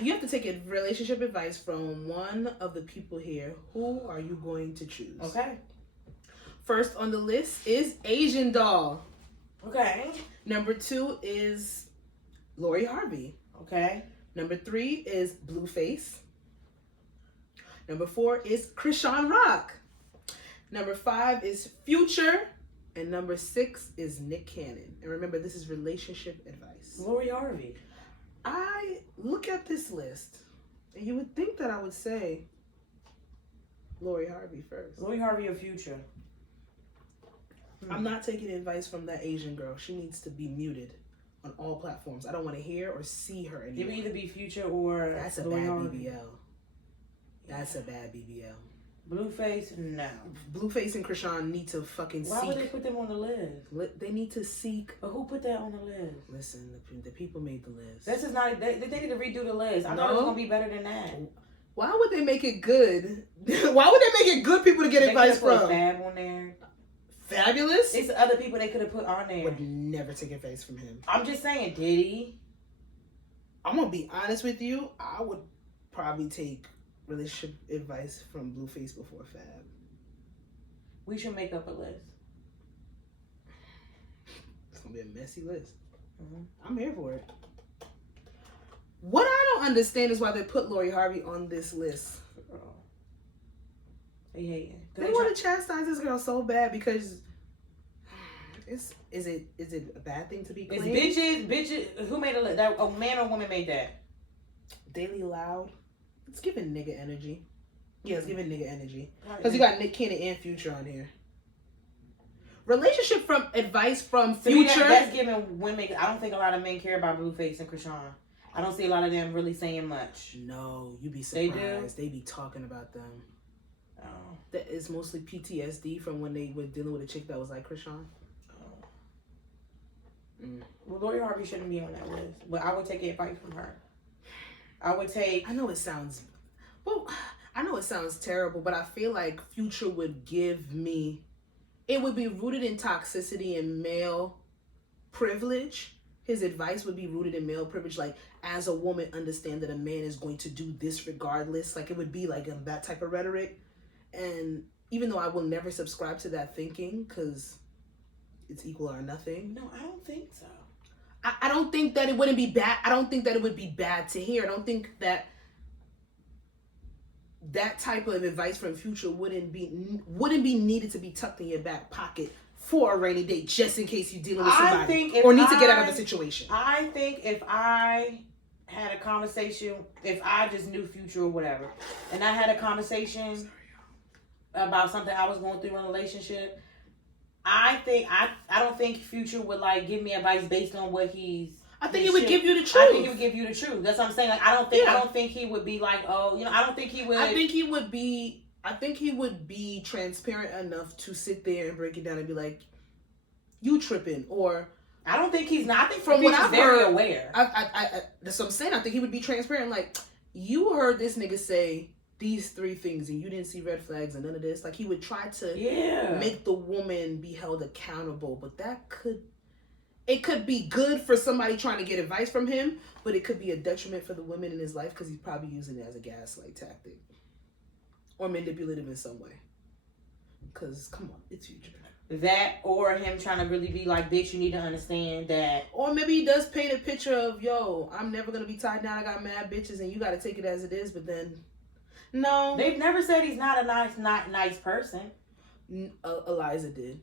You have to take a relationship advice from one of the people here. Who are you going to choose? Okay. First on the list is Asian Doll. Okay. Number 2 is Lori Harvey. Okay. Number 3 is Blueface. Number 4 is Krishan Rock. Number 5 is Future. And number 6 is Nick Cannon. And remember, this is relationship advice. Lori Harvey. I look at this list, and you would think that I would say Lori Harvey first. Lori Harvey or Future? I'm not taking advice from that Asian girl. She needs to be muted on all platforms. I don't want to hear or see her anymore. It would either be Future or That's a Lori bad Harvey. BBL. That's a bad BBL. Blueface? No. Blueface and Krishan need to fucking Why seek. would they put them on the list? They need to seek. But who put that on the list? Listen, the people made the list. This is not. They need to redo the list. I thought it was gonna be better than that. Why would they make it good? Why would they make it good people to get advice from? Put Fab on there. Fabulous? It's other people they could have put on there. Would never take advice from him. I'm just saying, did he? I'm gonna be honest with you. I would probably take relationship advice from Blueface before Fab. We should make up a list. It's gonna be a messy list. Mm-hmm. I'm here for it. What I don't understand is why they put Lori Harvey on this list. Girl. They hating. They want to chastise this girl so bad because is it a bad thing to be claimed? It's bitches. Who made a list? That a man or woman made that? Daily Loud. It's giving nigga energy. Yeah, it's giving nigga energy. Because you got Nick Cannon and Future on here. Relationship from advice from Future. That's giving women. I don't think a lot of men care about Blueface and Krishan. I don't see a lot of them really saying much. No, you'd be surprised. They do? They be talking about them. Oh. That is mostly PTSD from when they were dealing with a chick that was like Krishan. Oh. Well, Lori Harvey shouldn't be on that list. But I would take advice from her. I would take. I know it sounds terrible, but I feel like Future would give me. It would be rooted in toxicity and male privilege. His advice would be rooted in male privilege. Like, as a woman, understand that a man is going to do this regardless. Like, it would be like that type of rhetoric. And even though I will never subscribe to that thinking, because it's equal or nothing. No, I don't think so. I don't think that it wouldn't be bad. I don't think that it would be bad to hear. I don't think that that type of advice from Future wouldn't be needed to be tucked in your back pocket for a rainy day, just in case you're dealing with somebody or need to get out of a situation. I think if I had a conversation, if I just knew Future or whatever, and I had a conversation about something I was going through in a relationship, I don't think Future would like give me advice based on what he's. I think he would give you the truth. I think he would give you the truth. That's what I'm saying. Like I don't think he would be like, oh, you know, I don't think he would. I think he would be transparent enough to sit there and break it down and be like, you tripping, or I don't think he's not. I think from what I've very heard, aware. I that's what I'm saying. I think he would be transparent. Like, you heard this nigga say these 3 things and you didn't see red flags and none of this. Like, he would try to make the woman be held accountable, but it could be good for somebody trying to get advice from him, but it could be a detriment for the women in his life because he's probably using it as a gaslight tactic or manipulative in some way. Because, come on, it's Future. That, or him trying to really be like, bitch, you need to understand that. Or maybe he does paint a picture of, yo, I'm never going to be tied down. I got mad bitches and you got to take it as it is. But then, no. They've never said he's not a nice person. Eliza did.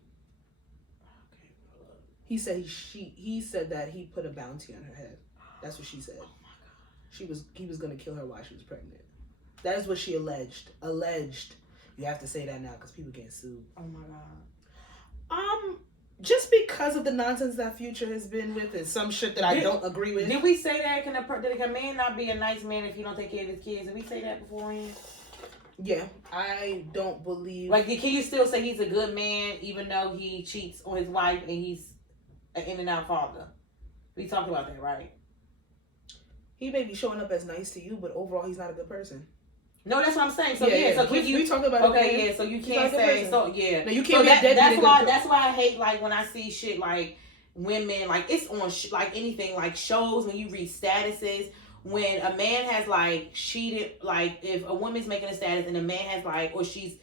He said he said that he put a bounty on her head. That's what she said. Oh my God. He was going to kill her while she was pregnant. That is what she alleged. You have to say that now because people get sued. Oh my God. Just because of the nonsense that Future has been with and some shit that I don't agree with. Did we say that? Can a man not be a nice man if he don't take care of his kids? Did we say that beforehand? Yeah, I don't believe. Like, can you still say he's a good man even though he cheats on his wife and he's an in and out father? We talked about that, right? He may be showing up as nice to you, but overall he's not a good person. No, that's what I'm saying. So So we talked about it. Okay, yeah. So you can't say so. Yeah. No, you can't. That's why I hate like when I see shit like women like it's on like anything like shows when you read statuses when a man has like cheated, like if a woman's making a status and a man has like, or she's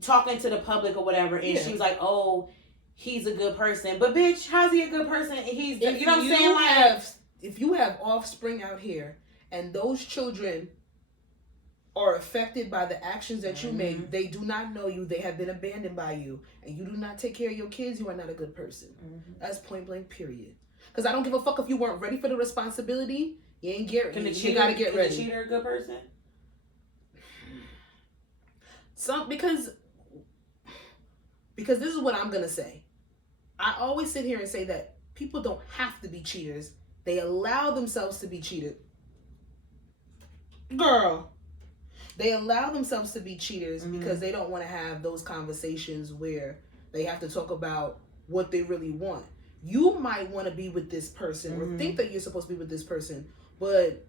talking to the public or whatever, and she's like, oh, he's a good person, but bitch, how's he a good person? And he's, you know what I'm saying? Like, if you have offspring out here and those children are affected by the actions that you make, they do not know you, they have been abandoned by you, and you do not take care of your kids, you are not a good person. That's point blank, period. Because I don't give a fuck if you weren't ready for the responsibility. You ain't get ready. You gotta get ready. Is the cheater a good person? Because this is what I'm gonna say. I always sit here and say that people don't have to be cheaters. They allow themselves to be cheated. Girl. They allow themselves to be cheaters because they don't want to have those conversations where they have to talk about what they really want. You might want to be with this person or think that you're supposed to be with this person, but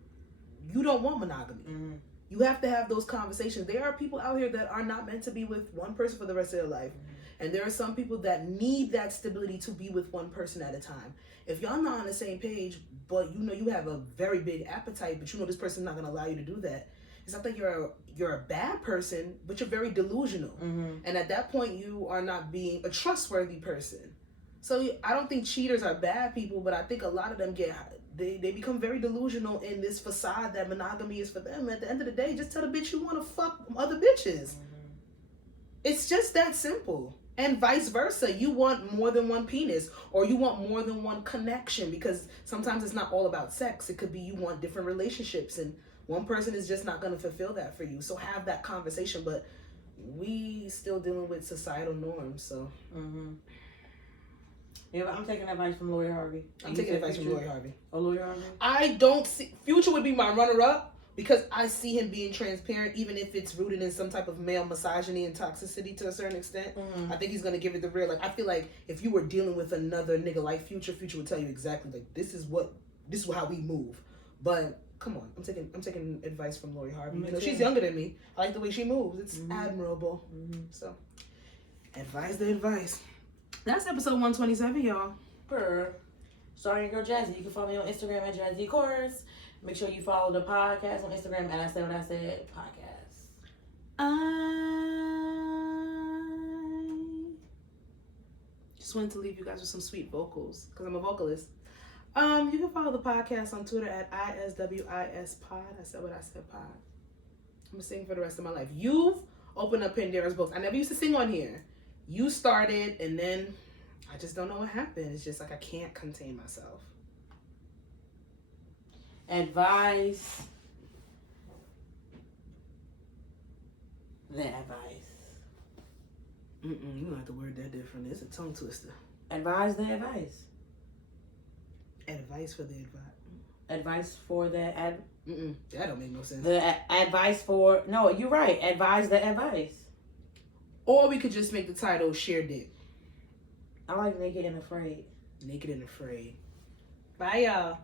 you don't want monogamy. You have to have those conversations. There are people out here that are not meant to be with one person for the rest of their life. And there are some people that need that stability to be with one person at a time. If y'all not on the same page, but you know you have a very big appetite, but you know this person's not going to allow you to do that, it's not that you're a bad person, but you're very delusional. And at that point, you are not being a trustworthy person. So I don't think cheaters are bad people, but I think a lot of them they become very delusional in this facade that monogamy is for them. At the end of the day, just tell the bitch you want to fuck other bitches. It's just that simple. And vice versa. You want more than one penis, or you want more than one connection, because sometimes it's not all about sex. It could be you want different relationships, and one person is just not going to fulfill that for you. So have that conversation. But we still dealing with societal norms. So yeah, but I'm taking advice from Lori Harvey. I'm taking advice from Lori Harvey. Oh, Lori Harvey? I don't see... Future would be my runner-up because I see him being transparent, even if it's rooted in some type of male misogyny and toxicity to a certain extent. I think he's going to give it the real... Like, I feel like if you were dealing with another nigga like Future would tell you exactly, like, this is how we move. But... Come on, I'm taking advice from Lori Harvey. You know, she's younger than me. I like the way she moves. It's admirable. So, advise the advice. That's episode 127, y'all. Starring your girl Jazzy. You can follow me on Instagram at Jazzy Chorus. Make sure you follow the podcast on Instagram at I Said What I Said Podcast. I just wanted to leave you guys with some sweet vocals because I'm a vocalist. You can follow the podcast on Twitter at ISWISpod. I said what I said pod. I'm gonna sing for the rest of my life. You've opened up Pandora's box. I never used to sing on here. You started, and then I just don't know what happened. It's just like I can't contain myself. Advice. The advice. You don't have to word that different. It's a tongue twister. Advise the advice. Advice for the advice. Advice for the That don't make no sense. The advice for... No, you're right. Advise the advice. Or we could just make the title Share Dick. I like Naked and Afraid. Naked and Afraid. Bye, y'all.